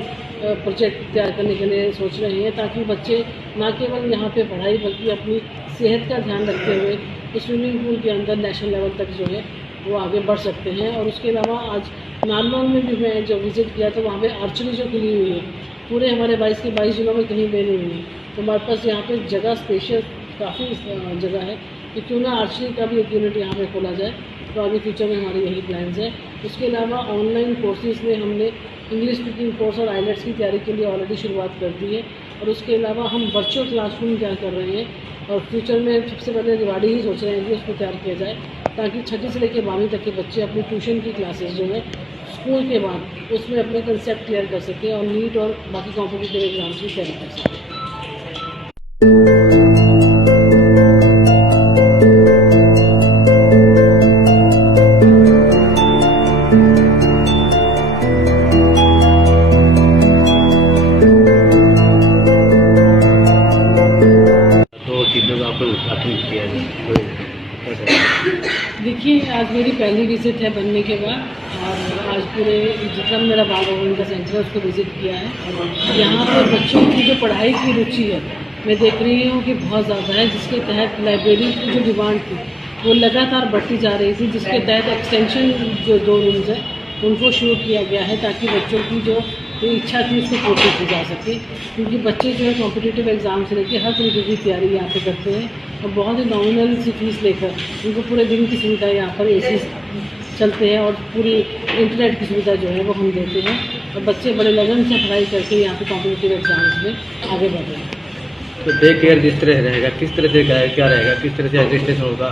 प्रोजेक्ट तैयार करने के लिए सोच रहे हैं, ताकि बच्चे ना केवल यहाँ पे पढ़ाई बल्कि अपनी सेहत का ध्यान रखते हुए इस स्विमिंग पूल के अंदर नेशनल लेवल तक जो है वो आगे बढ़ सकते हैं। और उसके अलावा आज नारनौल में भी मैं जो विज़िट किया तो वहाँ पे आर्चरी जो खुली हुई है पूरे हमारे 22 के 22 जिलों में कहीं भी नहीं हुई है, तो हमारे पास यहाँ पे जगह स्पेशियस काफ़ी जगह है कि क्यों ना आर्चरी का भी एक यूनिट यहाँ पे खोला जाए। तो आगे फ्यूचर में हमारे यही प्लान्स है। उसके अलावा ऑनलाइन कोर्सेज में हमने इंग्लिश स्पीकिंग कोर्स और आइलेट्स की तैयारी के लिए ऑलरेडी शुरुआत कर दी है। और उसके अलावा हम वर्चुअल क्लासरूम तैयार कर रहे हैं और फ्यूचर में सबसे पहले रिवाड़ी ही सोच रहे हैं कि उसको तैयार किया जाए, ताकि 6ठी से लेकर 12वीं तक के बच्चे अपनी ट्यूशन की क्लासेस जो है स्कूल के बाद उसमें अपने कंसेप्ट क्लियर कर सकें और नीट और बाकी कॉम्पिटिटिव एग्जाम्स की तैयारी कर सकें। देखिए, आज मेरी पहली विज़िट है बनने के बाद, और आज पूरे जितना मेरा बाल भवन का सेंटर है उसको विज़िट किया है। यहाँ पर बच्चों की जो पढ़ाई की रुचि है मैं देख रही हूँ कि बहुत ज़्यादा है, जिसके तहत लाइब्रेरी की जो डिमांड थी वो लगातार बढ़ती जा रही थी, जिसके तहत एक्सटेंशन जो 2 रूम्स है उनको शुरू किया गया है, ताकि बच्चों की जो इच्छा थी उसको पूर्ति की जा सके। क्योंकि बच्चे जो है कॉम्पिटिटिव एग्ज़ाम से लेकर हर तरीके की तैयारी यहाँ पे करते हैं और बहुत ही नॉमिनल सी फीस लेकर उनको पूरे दिन की सुविधा यहाँ पर एसी चलते हैं और पूरी इंटरनेट की सुविधा जो है वो हम देते हैं, और बच्चे बड़े लगन से पढ़ाई करके यहाँ पे कॉम्पिटिटिव एग्ज़ाम्स में आगे बढ़ रहे हैं। तो डे केयर जिस तरह रहेगा, किस तरह से क्या रहेगा, किस तरह से रजिस्ट्रेशन होगा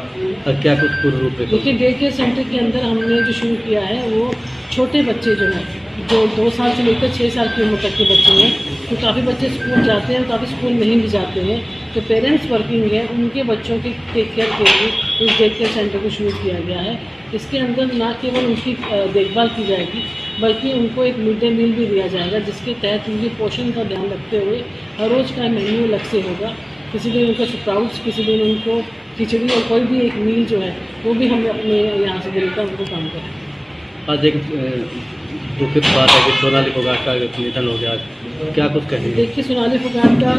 और क्या कुछ पूर्ण रूप में? देखिए, डे केयर सेंटर के अंदर हमने जो शुरू किया है वो छोटे बच्चे जो हैं, जो 2 साल से लेकर 6 साल की उम्र तक के बच्चे हैं, तो काफ़ी बच्चे स्कूल जाते हैं और काफ़ी स्कूल नहीं भी जाते हैं, तो पेरेंट्स वर्किंग हैं उनके बच्चों के टेक केयर के लिए इस डे केयर सेंटर को शुरू किया गया है। इसके अंदर ना केवल उनकी देखभाल की जाएगी बल्कि उनको एक मिड डे मील भी दिया जाएगा, जिसके तहत उनके पोषण का ध्यान रखते हुए हर रोज़ का मेन्यू अलग से होगा। किसी दिन उनको स्प्राउट्स, किसी दिन उनको खिचड़ी और कोई भी एक मील जो है वो भी हम अपने यहाँ से मिलकर उनको काम करें। आज एक दुखित बात है कि सोनाली फोगाट का निधन हो गया, क्या कुछ कहेंगे? देखिए, सोनाली फोगाट का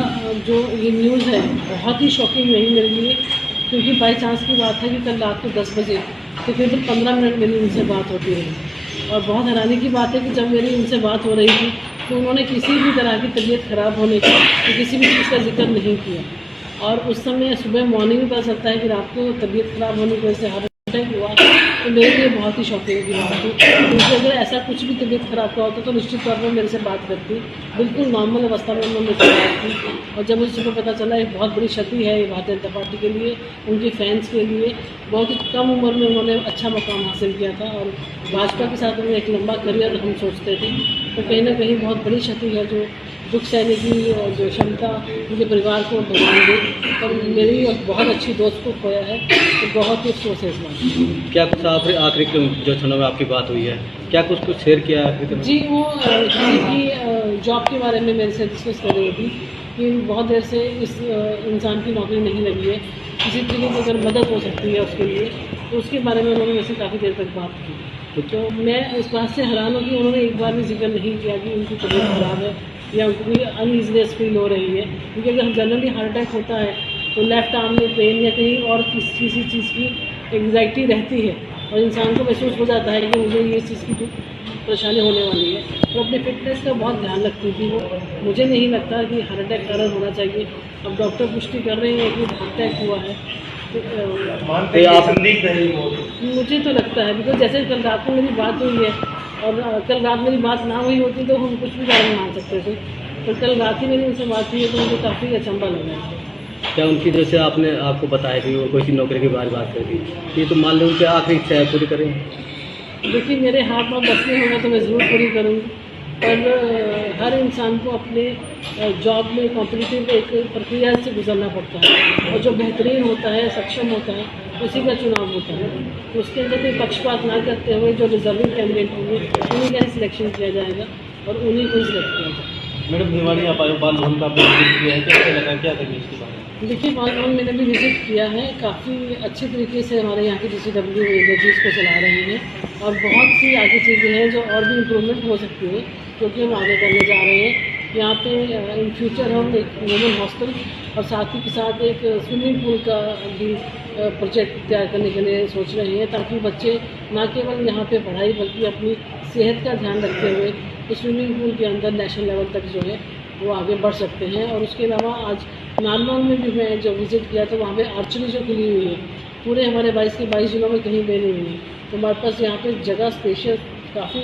जो ये न्यूज़ है बहुत ही शॉकिंग रही मेरे लिए, क्योंकि बाई चांस की बात है कि कल रात को 10 बजे तकरीबन 15 मिनट मेरी उनसे बात होती रही। और बहुत हैरानी की बात है कि जब मेरी उनसे बात हो रही थी तो उन्होंने किसी भी तरह की तबीयत ख़राब होने की तो किसी भी चीज़ का जिक्र नहीं किया। और उस समय सुबह मॉर्निंग में पता चलता है कि रात को तबीयत ख़राब होने की वजह से हार्ट अटैक हुआ, तो मेरे लिए बहुत ही शॉकिंग की बात थी। क्योंकि अगर ऐसा कुछ भी तबीयत ख़राब का होता तो निश्चित तौर पर मेरे से बात करती, बिल्कुल नॉर्मल अवस्था में उन्होंने मुझसे बात की। और जब मुझे सुबह पता चला एक बहुत बड़ी क्षति है ये भारतीय जनता पार्टी के लिए, उनके फैंस के लिए, बहुत ही कम उम्र में उन्होंने अच्छा मुकाम हासिल किया था और भाजपा के साथ उन्होंने एक लंबा करियर हम सोचते थे, तो कहीं ना कहीं बहुत बड़ी क्षति है जो दुख सहने की जो क्षमता उनके परिवार को भगवान दे। और मेरी एक बहुत अच्छी दोस्त को खोया है, तो बहुत ही अफसोस है इस बात। क्या कुछ आखिरी जो क्षणों में आपकी बात हुई है, क्या कुछ शेयर किया है? जी, वो किसी की जॉब के बारे में मेरे से डिस्कस कर रही थी कि बहुत देर से इस इंसान की नौकरी नहीं लगी है, किसी तरीके की अगर मदद हो सकती है उसके लिए, तो उसके बारे में उन्होंने मेरे से काफ़ी देर तक बात की। तो मैं इस बात से हैरान हूँ कि उन्होंने एक बार भी जिक्र नहीं किया कि उनकी तबीयत ख़राब है या उनको अनईजीनेस फील हो रही है। क्योंकि अगर जनरली हार्ट अटैक होता है तो लेफ़्ट आर्म में पेन या कहीं और किसी चीज़ की एंग्जाइटी रहती है और इंसान को महसूस हो जाता है कि मुझे ये चीज़ की परेशानी होने वाली है, तो अपनी फिटनेस का बहुत ध्यान रखती थी वो। मुझे नहीं लगता कि हार्ट अटैक कारण होना चाहिए। अब डॉक्टर पुष्टि कर रहे हैं कि हार्ट अटैक हुआ है, तो आप मुझे तो लगता है बिकॉज जैसे कल रात में मेरी बात हुई है और कल रात मेरी बात ना हुई होती तो हम कुछ भी कारण मान सकते थे, तो कल रात ही मेरी उनसे बात हुई है तो मुझे काफ़ी अचंभा लगा है। क्या उनकी जैसे आपको बताया कि वो कोई नौकरी के बारे में बात कर दी, ये तो मान लो उनकी आखिरी इच्छा है, पूरी करें? देखिए, मेरे हाथ में बस में होगा तो मैं ज़रूर पूरी करूँगी, पर हर इंसान को अपने जॉब में कॉम्पिटिटिव एक प्रक्रिया से गुजरना पड़ता है और जो बेहतरीन होता है, सक्षम होता है, उसी का चुनाव होता है। तो उसके अंदर कोई पक्षपात ना करते हुए जो रिजर्विंग कैंडिडेट होंगे उन्हीं का ही सिलेक्शन किया जाएगा और उन्हीं को ही सिलेक्ट किया जाएगा। मैडम, भिवानी आप बाल भवन का किया है, कैसे लगा, क्या करेंगे इसके बारे में? देखिए, मालगांव मैंने भी विज़िट किया है। काफ़ी अच्छे तरीके से हमारे यहाँ के DCW एनर्जीज़ को चला रहे हैं और बहुत सी आगे चीज़ें हैं जो और भी इम्प्रूवमेंट हो सकती है, क्योंकि हम आगे करने जा रहे हैं। यहाँ पे इन फ्यूचर हम एक वुमेन हॉस्टल और साथ ही के साथ एक स्विमिंग पूल का भी प्रोजेक्ट तैयार करने के लिए सोच रहे हैं, ताकि बच्चे ना केवल यहाँ पे पढ़ाई बल्कि अपनी सेहत का ध्यान रखते हुए इस स्विमिंग पूल के अंदर नेशनल लेवल तक जो है वो आगे बढ़ सकते हैं। और उसके अलावा आज नारनौल में भी मैं जब विज़िट किया तो वहाँ पे आर्चरी जो खुली हुई है, पूरे हमारे 22 के 22 जिलों में कहीं पे नहीं हुई है। तो हमारे पास यहाँ पे जगह स्पेशल काफ़ी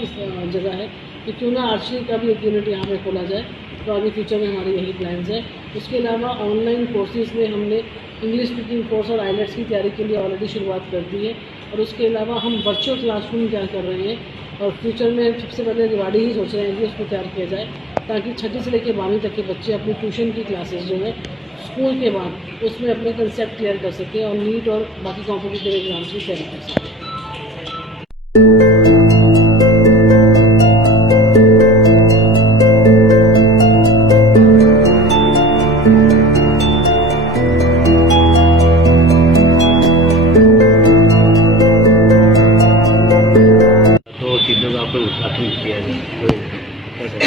जगह है कि क्यों ना आर्चरी का भी एक यूनिट यहाँ पे खोला जाए। तो आगे फ्यूचर में हमारे यही प्लान्स है। उसके अलावा ऑनलाइन कोर्सेज़ में हमने इंग्लिश स्पीकिंग कोर्स और आइलेट्स की तैयारी के लिए ऑलरेडी शुरुआत कर दी है। और उसके अलावा हम वर्चुअल क्लासरूम तैयार कर रहे हैं और फ्यूचर में सबसे पहले रिवाड़ी ही सोच रहे हैं कि उसको तैयार किया जाए, ताकि 6ठी से लेकर 12वीं तक के बच्चे अपनी ट्यूशन की क्लासेस जो है स्कूल के बाद उसमें अपने कंसेप्ट क्लियर कर सकें और नीट और बाकी कॉम्पिटिटिव एग्जाम्स की तैयारी कर सकें। तो चीज़ों का आपने उद्घाटन किया है, तो कैसा?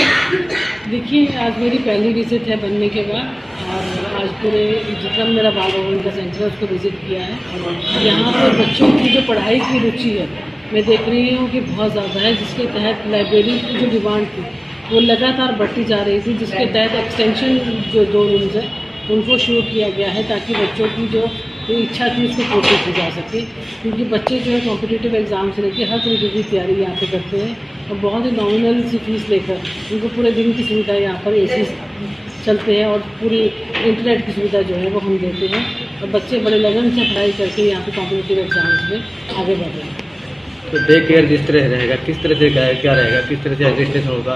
देखिए, आज मेरी पहली विज़िट है बनने के बाद, और आज पूरे जितना मेरा बाल भवन का सेंटर है उसको विज़िट किया है। यहाँ पर बच्चों की जो पढ़ाई की रुचि है मैं देख रही हूँ कि बहुत ज़्यादा है, जिसके तहत लाइब्रेरी की जो डिमांड थी वो लगातार बढ़ती जा रही थी, जिसके तहत एक्सटेंशन जो 2 रूम्स है उनको शुरू किया गया है, ताकि बच्चों की जो इच्छा थी उसको पूरी की जा सके। क्योंकि बच्चे जो है कॉम्पिटिटिव एग्ज़ाम से लेकर हर तरीके की तैयारी यहाँ पे करते हैं और बहुत ही नॉमिनल सी फीस लेकर उनको पूरे दिन की सुविधा यहाँ पर AC चलते हैं और पूरी इंटरनेट की सुविधा जो है वो हम देते हैं, और बच्चे बड़े लगन से पढ़ाई करके यहाँ पे कॉम्पिटिटिव एग्ज़ाम्स में आगे बढ़ रहे हैं। तो डे केयर जिस तरह रहेगा, किस तरह से क्या रहेगा, किस तरह से रजिस्ट्रेशन होगा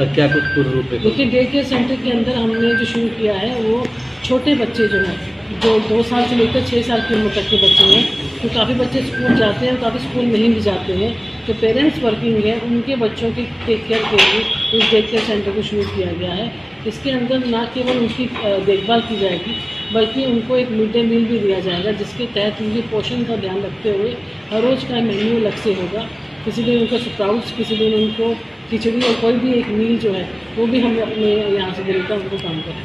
और क्या कुछ पूर्ण रूप में? देखिए, डे केयर सेंटर के अंदर हमने जो शुरू किया है वो छोटे बच्चे जो हैं, जो 2 साल से लेकर 6 साल की उम्र तक के बच्चे हैं, तो काफ़ी बच्चे स्कूल जाते हैं और काफ़ी स्कूल नहीं भी जाते हैं, तो पेरेंट्स वर्किंग हैं, उनके बच्चों की टेक केयर के लिए इस डे केयर सेंटर को शुरू किया गया है। इसके अंदर ना केवल उनकी देखभाल की जाएगी बल्कि उनको एक मिड डे मील भी दिया जाएगा, जिसके तहत उनके पोषण का ध्यान रखते हुए हर रोज़ का मेन्यू अलग से होगा। किसी दिन उनको स्प्राउट्स, किसी दिन उनको खिचड़ी और कोई भी एक मील जो है वो भी हम अपने यहाँ से देकर उनको काम करें।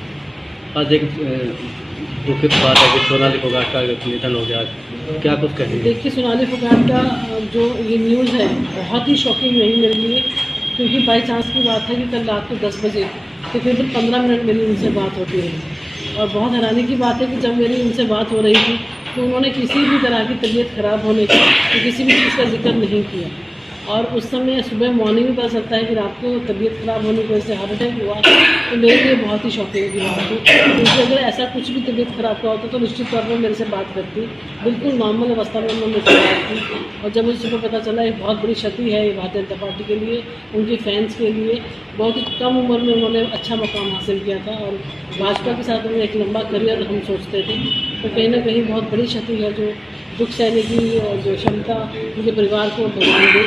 आज एक दुखित बात है कि सोनाली फोगाट का निधन हो गया, क्या कुछ कहेंगे? देखिए, सोनाली फोगाट का जो ये न्यूज़ है बहुत ही शॉकिंग रही मेरे लिए, क्योंकि बाई चांस की बात है कि कल रात को 10 बजे तकरीबन 15 मिनट मेरी उनसे बात होती रही। और बहुत हैरानी की बात है कि जब मेरी उनसे बात हो रही थी तो उन्होंने किसी भी तरह की तबीयत ख़राब होने का तो किसी भी चीज़ का जिक्र नहीं किया। और उस समय सुबह मॉर्निंग में पता चलता है कि रात को तबीयत ख़राब होने की वजह से हार्ट अटैक हुआ, तो मेरे लिए बहुत ही शॉकिंग की बात थी। क्योंकि अगर ऐसा कुछ भी तबीयत ख़राब का होता तो निश्चित तौर पर मेरे से बात करती, बिल्कुल नॉर्मल अवस्था में उन्होंने मुझसे बात की। और जब मुझे सुबह पता चला एक बहुत बड़ी क्षति है ये भारतीय जनता पार्टी के लिए, उनके फैंस के लिए, बहुत ही कम उम्र में उन्होंने अच्छा मकाम हासिल किया था और भाजपा के साथ उन्होंने एक लंबा करियर हम सोचते थे, तो कहीं ना कहीं बहुत बड़ी क्षति है जो दुख सहने की जो क्षमता मुझे परिवार को भगवान दे।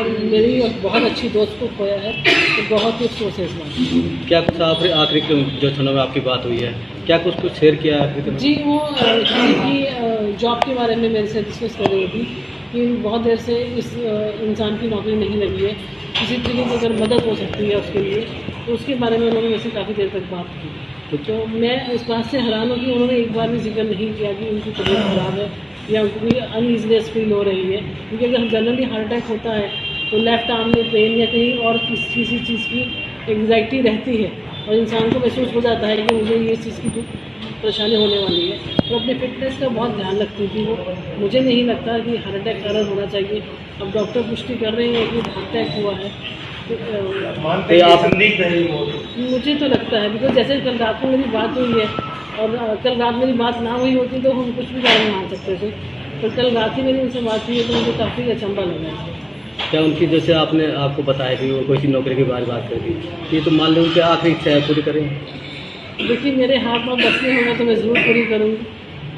और मेरी एक बहुत अच्छी दोस्त को खोया है, तो बहुत ही अफसोस है इस बात। क्या कुछ आखिरी जो क्षणों में आपकी बात हुई है, क्या कुछ शेयर किया है? जी, वो किसी की जॉब के बारे में मेरे से डिस्कस कर रही थी कि बहुत देर से इस इंसान की नौकरी नहीं लगी है, किसी तरीके की अगर मदद हो सकती है उसके लिए, तो उसके बारे में उन्होंने मेरे से काफ़ी देर तक बात की। तो मैं इस बात से हैरान हूँ कि उन्होंने एक बार भी जिक्र नहीं किया कि उनकी तबीयत ख़राब है या उनको भी अनईजीनेस फील हो रही है। क्योंकि अगर जनरली हार्ट अटैक होता है तो लेफ़्ट आर्म में पेन या कहीं और किसी चीज़ की एंग्जाइटी रहती है और इंसान को महसूस हो जाता है कि मुझे ये चीज़ की परेशानी होने वाली है, तो अपनी फिटनेस का बहुत ध्यान रखती थी वो। मुझे नहीं लगता कि हार्ट अटैक कारण होना चाहिए। अब डॉक्टर पुष्टि कर रहे हैं कि हार्ट अटैक हुआ है, तो आप मुझे तो लगता है, बिकॉज जैसे कल रात में मेरी बात हुई है और कल रात मेरी बात ना हुई होती तो हम कुछ भी कारण मान सकते थे, तो कल रात ही मेरी उनसे बात हुई है तो मुझे काफ़ी अचंभा लगा है। क्या उनकी जैसे आपको बताया कि वो कोई सी नौकरी के बारे में बात कर दी, ये तो मान लो उनकी आखिरी इच्छा है, पूरी करें? देखिए, मेरे हाथ में बस में होगा तो मैं ज़रूर पूरी करूँगी,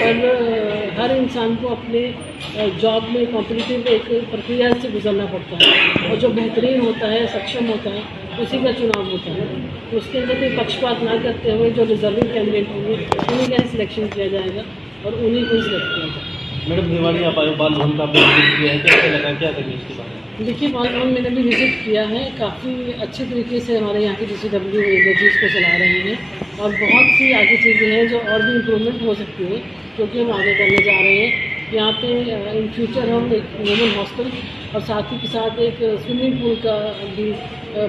पर हर इंसान को अपने जॉब में कॉम्पिटिटिव एक प्रक्रिया से गुजरना पड़ता है और जो बेहतरीन होता है, सक्षम होता है, उसी का चुनाव होता है। तो उसके अंदर कोई पक्षपात ना करते हुए जो रिजर्विंग कैंडिडेट होंगे उन्हीं का सिलेक्शन किया जाएगा और उन्हीं को सिलेक्ट किया जाएगा। मैडम भिवानी आप आए बाल भवन का आपने विजिट किया है, कैसे लगा, क्या करेंगे इसके बारे में? देखिए, बाल भवन मैंने भी विज़िट किया है। काफ़ी अच्छे तरीके से हमारे यहाँ की DCW एनर्जीज़ को चला रही हैं और बहुत सी आगे चीज़ें हैं जो और भी इम्प्रूवमेंट हो सकती है, क्योंकि हम आगे करने जा रहे हैं। यहाँ पे इन फ्यूचर हम एक वुमेन हॉस्टल और साथ ही के साथ एक स्विमिंग पूल का भी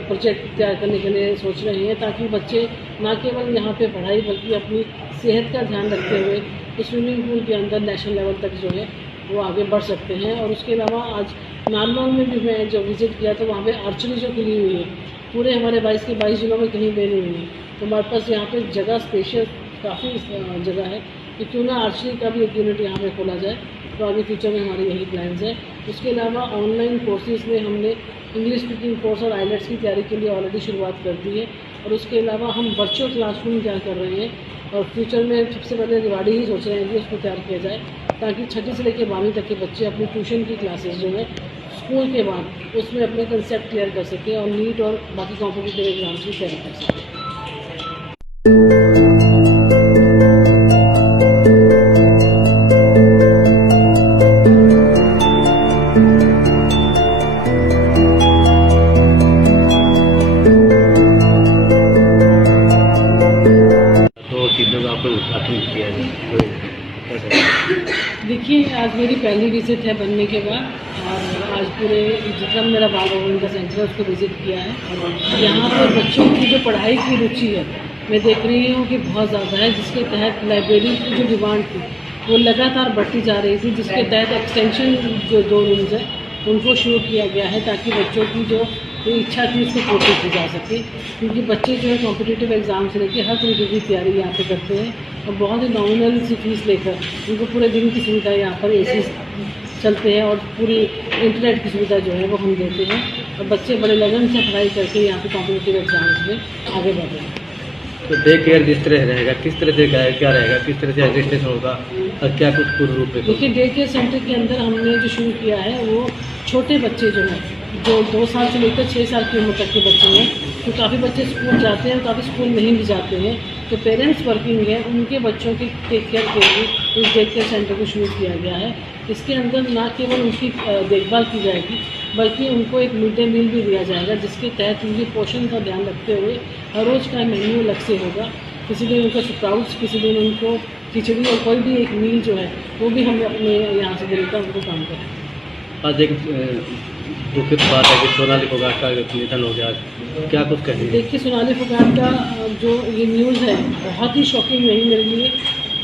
प्रोजेक्ट तैयार करने के लिए सोच रहे हैं, ताकि बच्चे न केवल यहाँ पे पढ़ाई बल्कि अपनी सेहत का ध्यान रखते हुए इस स्विमिंग पूल के अंदर नेशनल लेवल तक जो है वो आगे बढ़ सकते हैं। और उसके अलावा आज नारनौल में भी मैं जो विज़िट किया तो वहाँ पे आर्चरी जो खुली हुई है, पूरे हमारे 22 के 22 जिलों में कहीं पे नहीं हुई है। तो हमारे पास यहाँ पे जगह स्पेशल काफ़ी जगह है कि क्यों ना आर्चरी का भी एक यूनिट यहाँ पे खोला जाए। तो आगे फ्यूचर में हमारे यही प्लान्स है। उसके अलावा ऑनलाइन कोर्सेज़ में हमने इंग्लिश स्पीकिंग कोर्स और आइलेट्स की तैयारी के लिए ऑलरेडी शुरुआत कर दी है। और उसके अलावा हम वर्चुअल क्लासरूम तैयार कर रहे हैं और फ्यूचर में सबसे पहले रिवाड़ी ही सोच रहे हैं कि उसको तैयार किया जाए, ताकि 6वीं से लेकर 12वीं तक के बच्चे अपनी ट्यूशन की क्लासेस जो है स्कूल के बाद उसमें अपने कंसेप्ट क्लियर कर सकें और नीट और बाकी कॉम्पिटिटिव एग्जाम्स भी तैयार कर सकें। तो चीज़ों का आपको उद्घाटन किया है, तो कैसा? देखिए, आज मेरी पहली विज़िट है बनने के बाद और आज पूरे जितना मेरा बाल भवन का सेंटर है उसको विज़िट किया है। और यहाँ पर बच्चों की जो पढ़ाई की रुचि है मैं देख रही हूँ कि बहुत ज़्यादा है, जिसके तहत लाइब्रेरी की जो डिमांड थी वो लगातार बढ़ती जा रही थी, जिसके तहत एक्सटेंशन जो 2 रूम्स है उनको शुरू किया गया है, ताकि बच्चों की जो इच्छा थी उसको पूरी की जा सके। क्योंकि बच्चे जो है कॉम्पिटिटिव एग्ज़ाम से लेकर हर तरीके की तैयारी यहाँ पे करते हैं और बहुत ही नॉमिनल सी फीस लेकर उनको पूरे दिन की सुविधा यहाँ पर AC चलते हैं और पूरी इंटरनेट की सुविधा जो है वो हम देते हैं और बच्चे बड़े लगन से पढ़ाई करके यहाँ पे कॉम्पिटिटिव एग्ज़ाम्स में आगे बढ़ रहे हैं। तो डे केयर जिस तरह रहेगा, किस तरह से क्या रहेगा, किस तरह से रजिस्ट्रेशन होगा और क्या कुछ पूर्ण रूप में? देखिए, डे केयर सेंटर के अंदर हमने जो शुरू किया है वो छोटे बच्चे जो हैं, जो 2 साल से लेकर 6 साल की उम्र तक के बच्चे हैं, तो काफ़ी बच्चे स्कूल जाते हैं और काफ़ी स्कूल नहीं भी जाते हैं, तो पेरेंट्स वर्किंग हैं, उनके बच्चों के टेक केयर के लिए इस डे केयर सेंटर को शुरू किया गया है। इसके अंदर ना केवल उनकी देखभाल की जाएगी बल्कि उनको एक मिड डे मील भी दिया जाएगा, जिसके तहत उनके पोषण का ध्यान रखते हुए हर रोज़ का मेन्यू अलग से होगा। किसी दिन उनको स्प्राउट्स, किसी दिन उनको खिचड़ी और कोई भी एक मील जो है वो भी हम अपने यहाँ से देने का उनको काम करें। आज एक दुखित बात है कि सोनाली फोगाट का निधन हो गया, क्या कुछ कहेंगे? देखिए, सोनाली फोगाट का जो ये न्यूज़ है बहुत ही शॉकिंग रही मेरे लिए,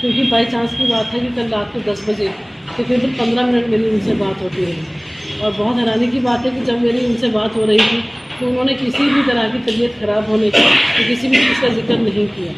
क्योंकि बाई चांस की बात है कि कल रात को 10 बजे तकरीबन 15 मिनट मेरी उनसे बात होती रही। और बहुत हैरानी की बात है कि जब मेरी उनसे बात हो रही थी तो उन्होंने किसी भी तरह की तबीयत ख़राब होने का किसी भी चीज़ का जिक्र नहीं किया।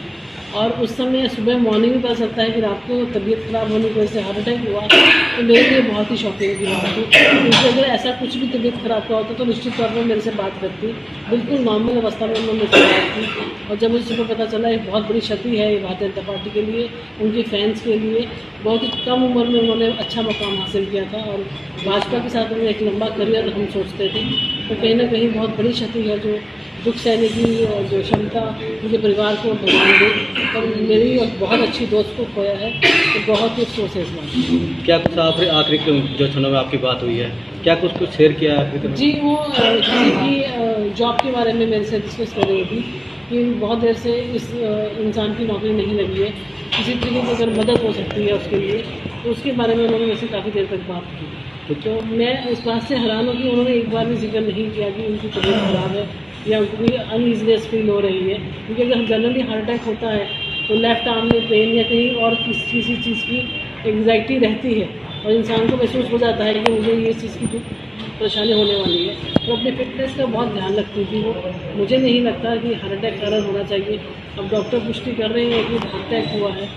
और उस समय सुबह मॉर्निंग में पता चलता है कि रात को तबीयत ख़राब होने की वजह से हार्ट अटैक हुआ, तो मेरे लिए बहुत ही शॉकिंग की बात थी। क्योंकि अगर ऐसा कुछ भी तबीयत ख़राब का होता तो निश्चित तौर पर मेरे से बात करती, बिल्कुल नॉर्मल अवस्था में उन्होंने मुझसे बात की। और जब मुझे सुबह पता चला एक बहुत बड़ी क्षति है ये भारतीय जनता पार्टी के लिए, उनके फैंस के लिए, बहुत ही कम उम्र में उन्होंने अच्छा मकाम हासिल किया था और भाजपा के साथ उन्होंने एक लंबा करियर हम सोचते थे, तो कहीं ना कहीं बहुत बड़ी क्षति है जो दुख सहने की जो क्षमता मुझे परिवार को भगवान दे। और मेरी और बहुत अच्छी दोस्त को खोया है, तो बहुत ही अफसोस है इस बात। क्या कुछ आप आखिरी जो क्षणों में आपकी बात हुई है, क्या कुछ शेयर किया है? जी, वो किसी की जॉब के बारे में मेरे से डिस्कस कर रही थी कि बहुत देर से इस इंसान की नौकरी नहीं लगी है, किसी तरीके की अगर मदद हो सकती है उसके लिए, तो उसके बारे में उन्होंने मेरे से काफ़ी देर तक बात की। तो मैं इस बात से हैरान हूँ कि उन्होंने एक बार भी जिक्र नहीं किया कि उनकी तबीयत ख़राब है या उनको कोई अनईजीनेस फील हो रही है। क्योंकि अगर जनरली हार्ट अटैक होता है तो लेफ़्ट आर्म में पेन या कहीं और किसी चीज़ की एंग्जाइटी रहती है और इंसान को महसूस हो जाता है कि मुझे ये चीज़ की परेशानी होने वाली है, तो अपने फिटनेस का बहुत ध्यान रखती थी वो। मुझे नहीं लगता कि हार्ट अटैक कारण होना चाहिए। अब डॉक्टर पुष्टि कर रहे हैं कि हार्ट अटैक हुआ है,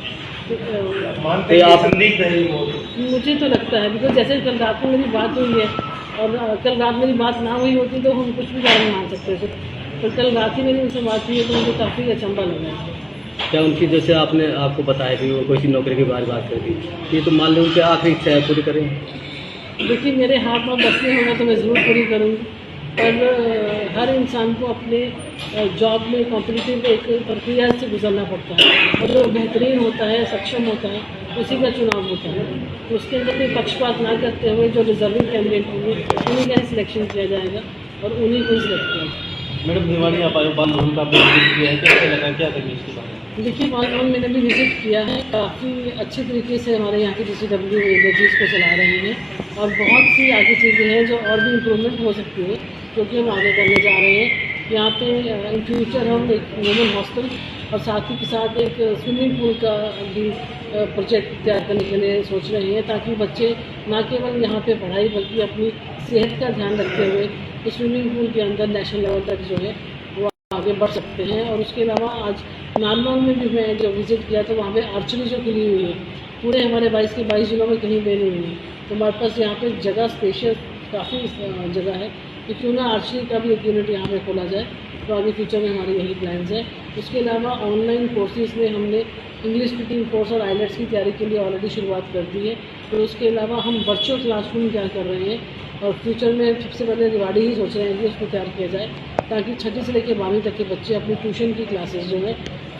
मुझे तो लगता है बिकॉज जैसे कल रात को मेरी बात हुई है और कल रात मेरी बात ना हुई होती तो हम कुछ भी नहीं मान सकते थे, पर कल रात ही मेरी उनसे बात हुई है तो मुझे काफ़ी अचंभा लगा है। क्या उनकी जैसे आपको बताया कि वो कोई नौकरी की बात कर दी, ये तो मान लो उनकी आखिरी इच्छा है, पूरी करें? देखिए, मेरे हाथ में बचने होगा तो मैं ज़रूर पूरी करूँगी। पर हर इंसान को अपने जॉब में कॉम्पिटिटिव एक प्रक्रिया से गुजरना पड़ता है और जो बेहतरीन होता है, सक्षम होता है, उसी का चुनाव होता है। तो उसके अंदर कोई पक्षपात ना करते हुए जो रिजर्विंग कैंडिडेट होंगे उन्हीं का सिलेक्शन किया जाएगा और उन्हीं को सिलेक्ट किया जाएगा। मैडम भिवानी आप आए, बाल भवन का आपने विजिट किया है, कैसे लगा, क्या करेंगे इसके बारे में? देखिए, बाल भवन मैंने भी विज़िट किया है। काफ़ी अच्छे तरीके से हमारे यहाँ की DCW एनर्जीज़ को चला रहे हैं और बहुत सी आगे चीज़ें हैं जो और भी इम्प्रूवमेंट हो सकती है, क्योंकि हम आगे करने जा रहे हैं। यहाँ पे इन फ्यूचर हम एक वुमेन हॉस्टल और साथ ही के साथ एक स्विमिंग पूल का भी प्रोजेक्ट तैयार करने के लिए सोच रहे हैं, ताकि बच्चे न केवल यहाँ पे पढ़ाई बल्कि अपनी सेहत का ध्यान रखते हुए उस स्विमिंग पूल के अंदर नेशनल लेवल तक जो है वो आगे बढ़ सकते हैं। और उसके अलावा आज नारनौल में भी मैं जो विज़िट किया तो वहाँ पे आर्चरी जो खुली हुई है, पूरे हमारे 22 के 22 जिलों में कहीं भी नहीं हुई है। तो हमारे पास यहाँ पे जगह स्पेशियस काफ़ी जगह है कि क्यों ना आर्चरी का भी एक यूनिट यहाँ पे खोला जाए। तो आगे फ्यूचर में हमारे यही प्लान्स है। उसके अलावा ऑनलाइन कोर्सेज़ में हमने इंग्लिश स्पीकिंग कोर्स और आइलेट्स की तैयारी के लिए ऑलरेडी शुरुआत कर दी है। तो उसके अलावा हम वर्चुअल क्लासरूम तैयार कर रहे हैं और फ्यूचर में सबसे पहले रिवाड़ी ही सोच रहे हैं कि उसको तैयार किया जाए, ताकि 6ठी से लेकर 12वीं तक के बच्चे अपनी ट्यूशन की क्लासेस जो है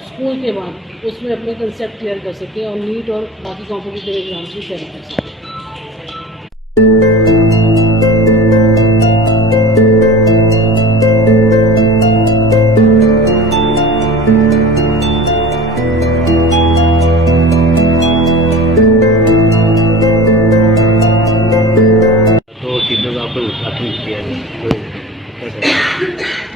स्कूल के बाद उसमें अपने कंसेप्ट क्लियर कर सकें और नीट और बाकी कॉम्पिटिटिव एग्जाम्स की तैयारी कर सकें। तो चीज़ों का आपको उद्घाटन किया है, तो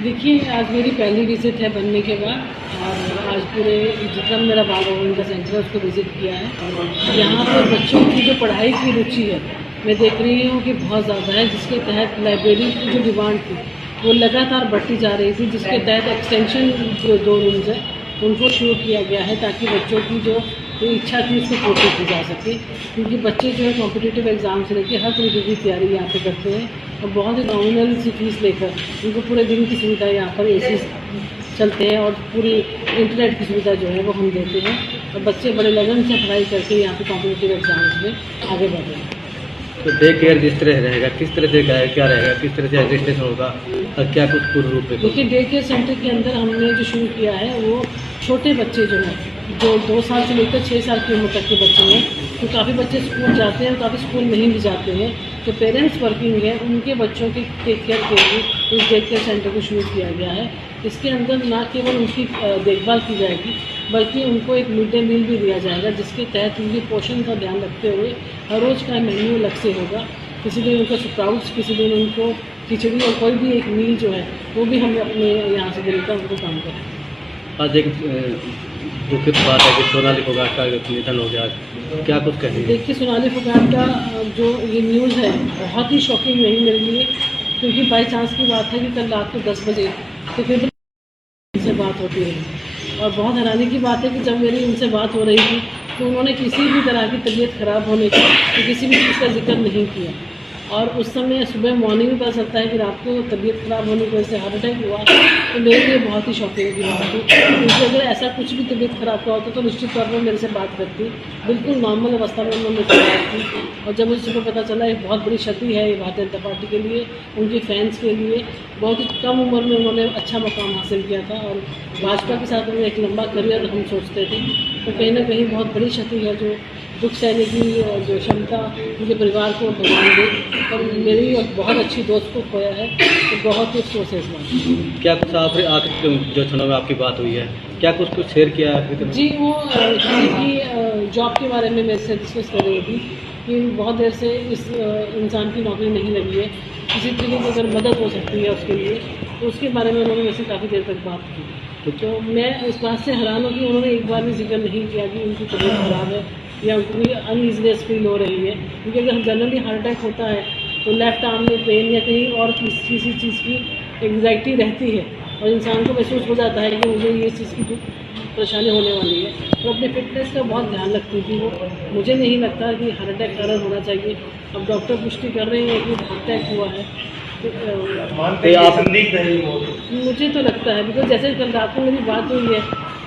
देखिए, आज मेरी पहली विज़िट है बनने के बाद और आज पूरे जितना मेरा बाल भवन का सेंटर है उसको विज़िट किया है। यहाँ पर बच्चों की जो पढ़ाई की रुचि है मैं देख रही हूँ कि बहुत ज़्यादा है, जिसके तहत लाइब्रेरी की जो डिमांड थी वो लगातार बढ़ती जा रही थी, जिसके तहत एक्सटेंशन जो 2 रूम्स है उनको शुरू किया गया है, ताकि बच्चों की जो इच्छा थी उसको पूर्ति की जा सके। क्योंकि बच्चे जो है कॉम्पिटिटिव एग्ज़ाम से लेकर हर तरीके की तैयारी यहाँ पे करते हैं और बहुत ही नॉमिनल सी फीस लेकर उनको पूरे दिन की सुविधा यहाँ पर AC चलते हैं और पूरी इंटरनेट की सुविधा जो है वो हम देते हैं और बच्चे बड़े लगन से पढ़ाई करके यहाँ पे कॉम्पिटिटिव एग्ज़ाम्स में आगे बढ़ रहे हैं। तो डे केयर जिस तरह रहेगा, किस तरह से क्या रहेगा, किस तरह से रजिस्ट्रेशन होगा और क्या कुछ पूर्ण रूप में? देखिए, डे केयर सेंटर के अंदर हमने जो शुरू किया है वो छोटे बच्चे जो हैं, जो 2 साल से लेकर 6 साल की उम्र तक के बच्चे हैं, तो काफ़ी बच्चे स्कूल जाते हैं और काफ़ी स्कूल नहीं भी जाते हैं, तो पेरेंट्स वर्किंग हैं, उनके बच्चों के टेक केयर के लिए इस डे केयर सेंटर को शुरू किया गया है। इसके अंदर ना केवल उनकी देखभाल की जाएगी बल्कि उनको एक मिड डे मील भी दिया जाएगा, जिसके तहत उनके पोषण का ध्यान रखते हुए हर रोज़ का मेन्यू अलग से होगा। किसी दिन उनको स्प्राउट्स, किसी दिन उनको खिचड़ी और कोई भी एक मील जो है वो भी हम अपने यहाँ से देने का उनको काम करें। आज एक दुखित बात है कि सोनाली फोगाट का निधन हो गया, क्या कुछ कहेंगे? देखिए, सोनाली फोगाट का जो ये न्यूज़ है बहुत ही शॉकिंग रही मेरे लिए, क्योंकि बाई चांस की बात है कि कल रात को 10 बजे तकरीबन उनसे बात होती रही और बहुत हैरानी की बात है कि जब मेरी उनसे बात हो रही थी तो उन्होंने किसी भी तरह की तबीयत ख़राब होने का किसी भी चीज़ का जिक्र नहीं किया। और उस समय सुबह मॉर्निंग में पता चलता है कि रात को तबीयत ख़राब होने की वजह से हार्ट अटैक हुआ, तो मेरे लिए बहुत ही शॉकिंग की बात थी। क्योंकि अगर ऐसा कुछ भी तबीयत ख़राब का होता तो निश्चित तौर पर मेरे से बात करती, बिल्कुल नॉर्मल अवस्था में उन्होंने मुझसे बात की। और जब मुझे सुबह पता चला एक बहुत बड़ी क्षति है ये भारतीय जनता पार्टी के लिए, उनके फैंस के लिए, बहुत ही कम उम्र में उन्होंने अच्छा मकाम हासिल किया था और भाजपा के साथ उन्होंने एक लंबा करियर हम सोचते थे, तो कहीं ना कहीं बहुत बड़ी क्षति है जो दुख सहने की जो क्षमता उनके परिवार को भगवान दे। और मेरी और बहुत अच्छी दोस्त को खोया है, तो बहुत ही अफसोस है इस बात। क्या कुछ आप आखिर जो क्षणों में आपकी बात हुई है, क्या कुछ शेयर किया है? जी, वो किसी की जॉब के बारे में मेरे से डिस्कस कर रही थी कि बहुत देर से इस इंसान की नौकरी नहीं लगी है, किसी तरीके की अगर मदद हो सकती है उसके लिए, तो उसके बारे में उन्होंने मेरे से काफ़ी देर तक बात की। तो मैं इस बात से हैरान हूँ कि उन्होंने एक बार भी जिक्र नहीं किया कि उनकी तबीयत ख़राब है या उनकी अनईजीनेस फील हो रही है। क्योंकि अगर जनरली हार्ट अटैक होता है तो लेफ़्ट आर्म में पेन या कहीं और किसी चीज़ की एंग्जाइटी रहती है और इंसान को महसूस हो जाता है कि मुझे ये चीज़ की परेशानी होने वाली है, तो अपनी फिटनेस का बहुत ध्यान रखती थी वो। मुझे नहीं लगता कि हार्ट अटैक कारण होना चाहिए। अब डॉक्टर पुष्टि कर रहे हैं कि हार्ट अटैक हुआ है, मुझे तो लगता है बिकॉज जैसे कल रात को मेरी बात हुई है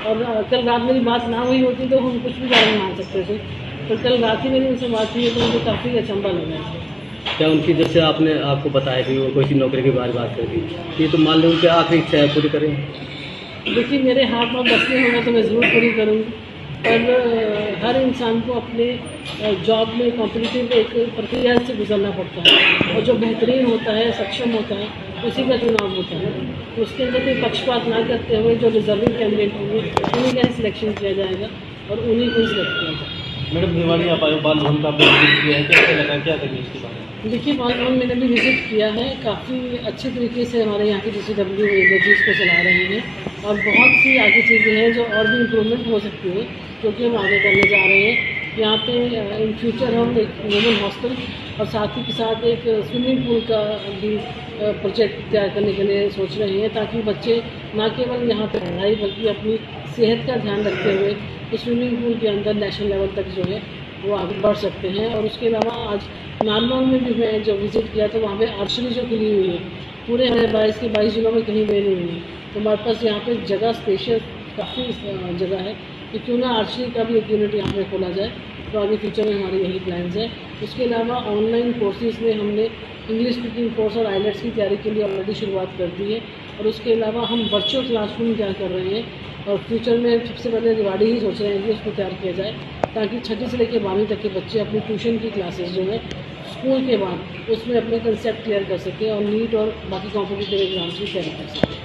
और कल रात मेरी बात ना हुई होती तो हम कुछ भी नहीं मान सकते थे, पर कल रात ही मेरी उनसे बात हुई है तो मुझे काफ़ी अचंभा लगा है। क्या उनकी जैसे आपको बताया कि वो कोई सी नौकरी की बात कर दी, ये तो मान लो उनकी आखिरी इच्छा है, पूरी करें? देखिए, मेरे हाथ पाँव बचने होंगे तो मैं ज़रूर पूरी करूँगी, पर हर इंसान को अपने जॉब में कॉम्पिटिटिव एक प्रक्रिया से गुजरना पड़ता है, और जो बेहतरीन होता है, सक्षम होता है, उसी का चुनाव होता है। तो उसके अंदर कोई पक्षपात ना करते हुए जो रिजर्विंग कैंडिडेट होंगे उन्हीं का ही सिलेक्शन किया जाएगा और उन्हीं को सिलेक्ट किया जाएगा। मैडम, भिवानी आप आए, बाल भवन का आपने विजिट किया है, कैसे लगा, क्या कहेंगे इसके बारे में? देखिए, बाल भवन मैंने भी विज़िट किया है, काफ़ी अच्छे तरीके से हमारे यहाँ के DCW एनर्जीज़ को चला रहे हैं, और बहुत सी आगे चीज़ें हैं जो और भी इम्प्रूवमेंट हो सकती है, जो कि हम आगे करने जा रहे हैं। यहाँ पे इन फ्यूचर हम एक वुमेन हॉस्टल और साथ ही के साथ एक स्विमिंग पूल का भी प्रोजेक्ट तैयार करने के लिए सोच रहे हैं, ताकि बच्चे ना केवल यहाँ पे पढ़ाई बल्कि अपनी सेहत का ध्यान रखते हुए उस स्विमिंग पूल के अंदर नेशनल लेवल तक जो है वो आगे बढ़ सकते हैं। और उसके अलावा आज नारनौल में भी मैं जब विज़िट किया तो वहाँ पे आर्चरी जो खुली हुई है, पूरे हमारे 22 के 22 जिलों में कहीं भी नहीं हुई है, तो हमारे पास यहाँ पे जगह स्पेशियस काफ़ी जगह है, तो क्यों ना आर्चरी का भी एक यूनिट यहाँ पे खोला जाए। तो आगे फ्यूचर में हमारे यही प्लान्स है। उसके अलावा ऑनलाइन कोर्सेज़ में हमने इंग्लिश स्पीकिंग कोर्स और आइलेट्स की तैयारी के लिए ऑलरेडी शुरुआत कर दी है, और उसके अलावा हम वर्चुअल क्लासरूम तैयार कर रहे हैं, और फ्यूचर में सबसे पहले रिवाड़ी ही सोच रहे हैं कि उसको तैयार किया जाए, ताकि 6ठी से लेकर 12वीं तक के बच्चे अपनी ट्यूशन की क्लासेस जो है स्कूल के बाद उसमें अपने कंसेप्ट क्लियर कर सकें और नीट और बाकी कॉम्पिटिटिव एग्जाम्स की तैयारी कर सकें।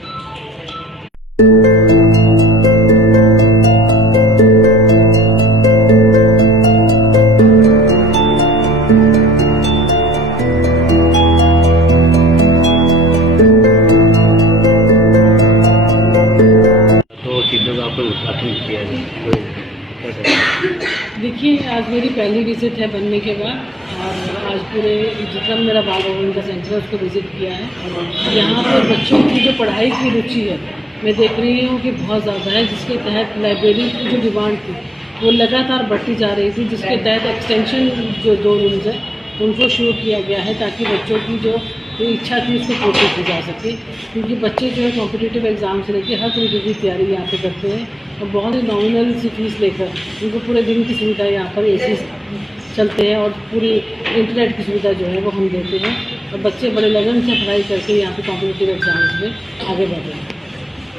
तो चीज़ों का आपको उद्घाटन किया है, देखिए, आज मेरी पहली विज़िट है बनने के बाद, और आज पूरे जितना मेरा बाल भवन का सेंटर है उसको विज़िट किया है। यहाँ पर बच्चों की जो पढ़ाई की रुचि है मैं देख रही हूँ कि बहुत ज़्यादा है, जिसके तहत लाइब्रेरी की जो डिमांड थी वो लगातार बढ़ती जा रही थी, जिसके तहत एक्सटेंशन जो 2 रूम्स है उनको शुरू किया गया है, ताकि बच्चों की जो इच्छा थी उसको पूर्ति की जा सके। क्योंकि बच्चे जो है कॉम्पिटिटिव एग्ज़ाम से लेकर हर तरीके की तैयारी यहाँ पे करते हैं, और बहुत ही नॉमिनल सी फीस लेकर उनको पूरे दिन की सुविधा यहाँ पर AC चलते हैं, और पूरी इंटरनेट की सुविधा जो है वो हम देते हैं, और बच्चे बड़े लगन से पढ़ाई करके यहाँ पे कॉम्पिटिटिव एग्ज़ाम्स में आगे बढ़ रहे हैं।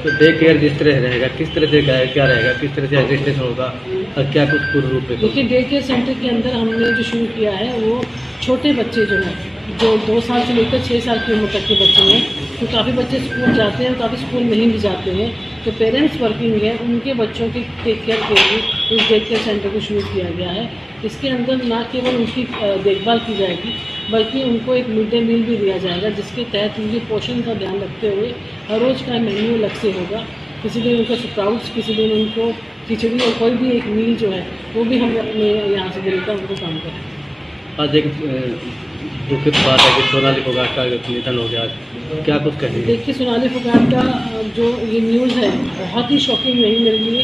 तो डे केयर जिस तरह रहेगा, किस तरह से क्या रहेगा, किस तरह से रजिस्ट्रेशन होगा, और क्या कुछ पूर्ण रूप में? देखिए, डे केयर सेंटर के अंदर हमने जो शुरू किया है वो छोटे बच्चे जो हैं, जो 2 साल से लेकर 6 साल की उम्र तक के बच्चे हैं, तो काफ़ी बच्चे स्कूल जाते हैं और काफ़ी स्कूल नहीं भी जाते हैं, तो पेरेंट्स वर्किंग हैं, उनके बच्चों के टेक केयर के लिए इस डे केयर सेंटर को शुरू किया गया है। इसके अंदर ना केवल उनकी देखभाल की जाएगी, बल्कि उनको एक मिड डे मील भी दिया जाएगा, जिसके तहत उनके पोषण का ध्यान रखते हुए हर रोज़ का मेन्यू अलग से होगा। किसी दिन उनको स्प्राउट्स, किसी दिन उनको खिचड़ी, और कोई भी एक मील जो है वो भी हम अपने यहाँ से देने का उनको काम करें। आज एक दुखित बात है कि सोनाली फोगाट का निधन हो गया, क्या कुछ कहेंगे? देखिए, सोनाली फोगाट का जो ये न्यूज़ है बहुत ही शॉकिंग रही मेरे लिए,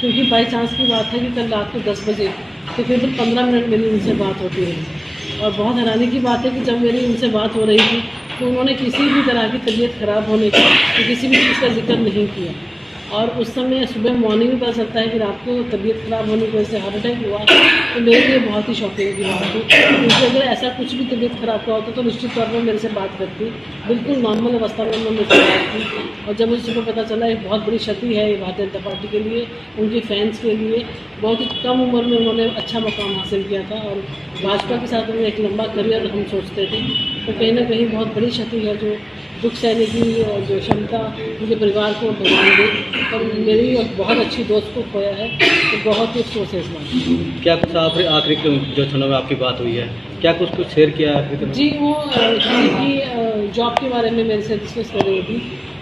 क्योंकि बाई चांस की बात है कि कल रात को 10 बजे तकरीबन 15 मिनट मेरी उनसे बात होती रही, और बहुत हैरानी की बात है कि जब मेरी उनसे बात हो रही थी तो उन्होंने किसी भी तरह की तबीयत ख़राब होने का तो किसी भी चीज़ का जिक्र नहीं किया, और उस समय सुबह मॉर्निंग में पता चलता है कि रात को तबीयत ख़राब होने की वजह से हार्ट अटैक हुआ, तो मेरे लिए बहुत ही शॉकिंग की बात थी। क्योंकि अगर ऐसा कुछ भी तबीयत ख़राब का होता तो निश्चित तौर पर मेरे से बात करती, बिल्कुल नॉर्मल अवस्था में उन्होंने मुझसे बात की, और जब मुझे सुबह पता चला एक बहुत बड़ी क्षति है ये भारतीय जनता पार्टी के लिए, उनके फैंस के लिए। बहुत ही कम उम्र में उन्होंने अच्छा मकाम हासिल किया था, और भाजपा के साथ उन्होंने एक लंबा करियर हम सोचते थे, तो कहीं ना कहीं बहुत बड़ी क्षति है जो दुख सहने की जो क्षमता मुझे परिवार को भगवान दे, और मेरी एक बहुत अच्छी दोस्त को खोया है, तो बहुत ही अफसोस है इस बात। क्या कुछ आखिरी जो क्षणों में आपकी बात हुई है, क्या कुछ शेयर किया है? जी, वो किसी की जॉब के बारे में मेरे से डिस्कस कर रही थी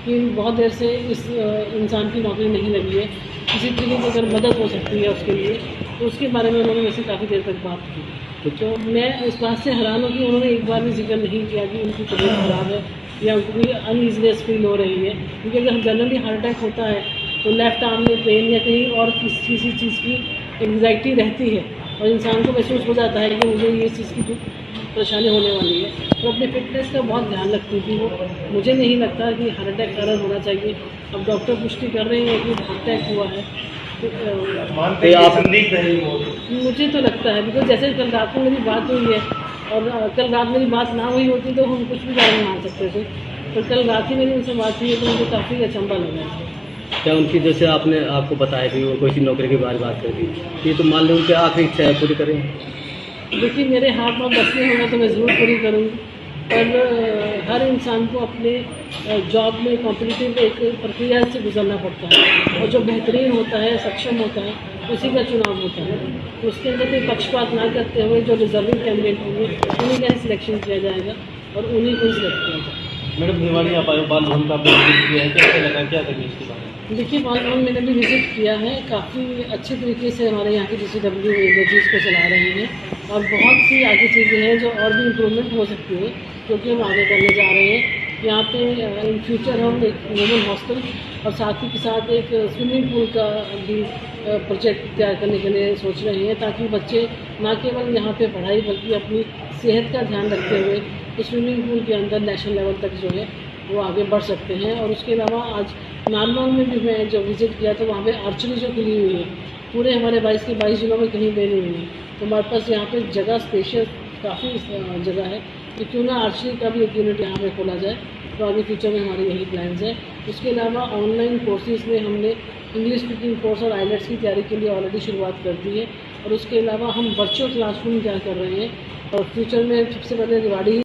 कि बहुत देर से इस इंसान की नौकरी नहीं लगी है, किसी तरीके की अगर मदद हो सकती है उसके लिए, तो उसके बारे में उन्होंने मेरे से काफ़ी देर तक बात की। तो मैं इस बात से हैरान हूँ कि उन्होंने एक बार भी जिक्र नहीं किया कि उनकी तबीयत ख़राब है या उनको अनईजीनेस फील हो रही है, क्योंकि अगर जनरली हार्ट अटैक होता है तो लेफ्ट आर्म में पेन या कहीं और किसी चीज़ की एंग्जाइटी रहती है, और इंसान को महसूस हो जाता है कि मुझे ये चीज़ की परेशानी होने वाली है, तो अपने फिटनेस का बहुत ध्यान रखती थी वो। मुझे नहीं लगता कि हार्ट अटैक कारण होना चाहिए, अब डॉक्टर पुष्टि कर रहे हैं कि हार्ट अटैक हुआ है, तो आप संदिग्ध है? मुझे तो लगता है, बिकॉज जैसे कल रात को मेरी बात हुई है और कल रात मेरी बात ना हुई होती तो हम कुछ भी कारण मान सकते थे, पर कल रात ही मेरी उनसे बात हुई है तो मुझे काफ़ी अचंभा लगा है। क्या उनकी जैसे आपने आपको बताया कि वो कोई सी नौकरी के बारे में बात कर दी, ये तो मान लो उनकी आखिरी इच्छा है, पूरी करें? देखिए मेरे हाथ में बस में होगा तो मैं ज़रूर पूरी करूँगी, पर हर इंसान को अपने जॉब में कॉम्पिटिटिव एक प्रक्रिया से गुजरना पड़ता है, और जो बेहतरीन होता है, सक्षम होता है, उसी का चुनाव होता है। तो उसके अंदर कोई पक्षपात ना करते हुए जो रिजर्विंग कैंडिडेट होंगे उन्हीं का ही सिलेक्शन किया जाएगा और उन्हीं को ही सिलेक्ट किया जाएगा। मैडम भिवानी आप आए बाल भवन का आपने विजिट किया है, कैसे लगा, क्या कहेंगे इसके बारे में? देखिए बाल भवन मैंने भी विज़िट किया है, काफ़ी अच्छे तरीके से हमारे यहाँ की DCW एनर्जीज़ को चला रही हैं, और बहुत सी आगे चीज़ें हैं जो और भी इम्प्रूवमेंट हो सकती है, क्योंकि हम आगे करने जा रहे हैं। यहाँ पे इन फ्यूचर हम एक वुमेन हॉस्टल और साथ ही के साथ एक स्विमिंग पूल का भी प्रोजेक्ट तैयार करने के लिए सोच रहे हैं, ताकि बच्चे न केवल यहाँ पे पढ़ाई बल्कि अपनी सेहत का ध्यान रखते हुए उस स्विमिंग पूल के अंदर नेशनल लेवल तक जो है वो आगे बढ़ सकते हैं। और उसके अलावा आज नारनौल में भी मैं जो विज़िट किया तो वहाँ पे आर्चरी जो खुली हुई है, पूरे हमारे 22 के 22 जिलों में कहीं पे नहीं हुई है, तो हमारे पास यहाँ पे जगह स्पेशियस काफ़ी जगह है, तो क्यों ना आर्चरी का भी एक यूनिट यहाँ पे खोला जाए। तो आगे फ्यूचर में हमारे यही प्लान्स है। उसके अलावा ऑनलाइन कोर्सेज़ में हमने इंग्लिश स्पीकिंग कोर्स और आइलेट्स की तैयारी के लिए ऑलरेडी शुरुआत कर दी है, और उसके अलावा हम वर्चुअल क्लासरूम तैयार कर रहे हैं, और फ्यूचर में सबसे पहले रेवाड़ी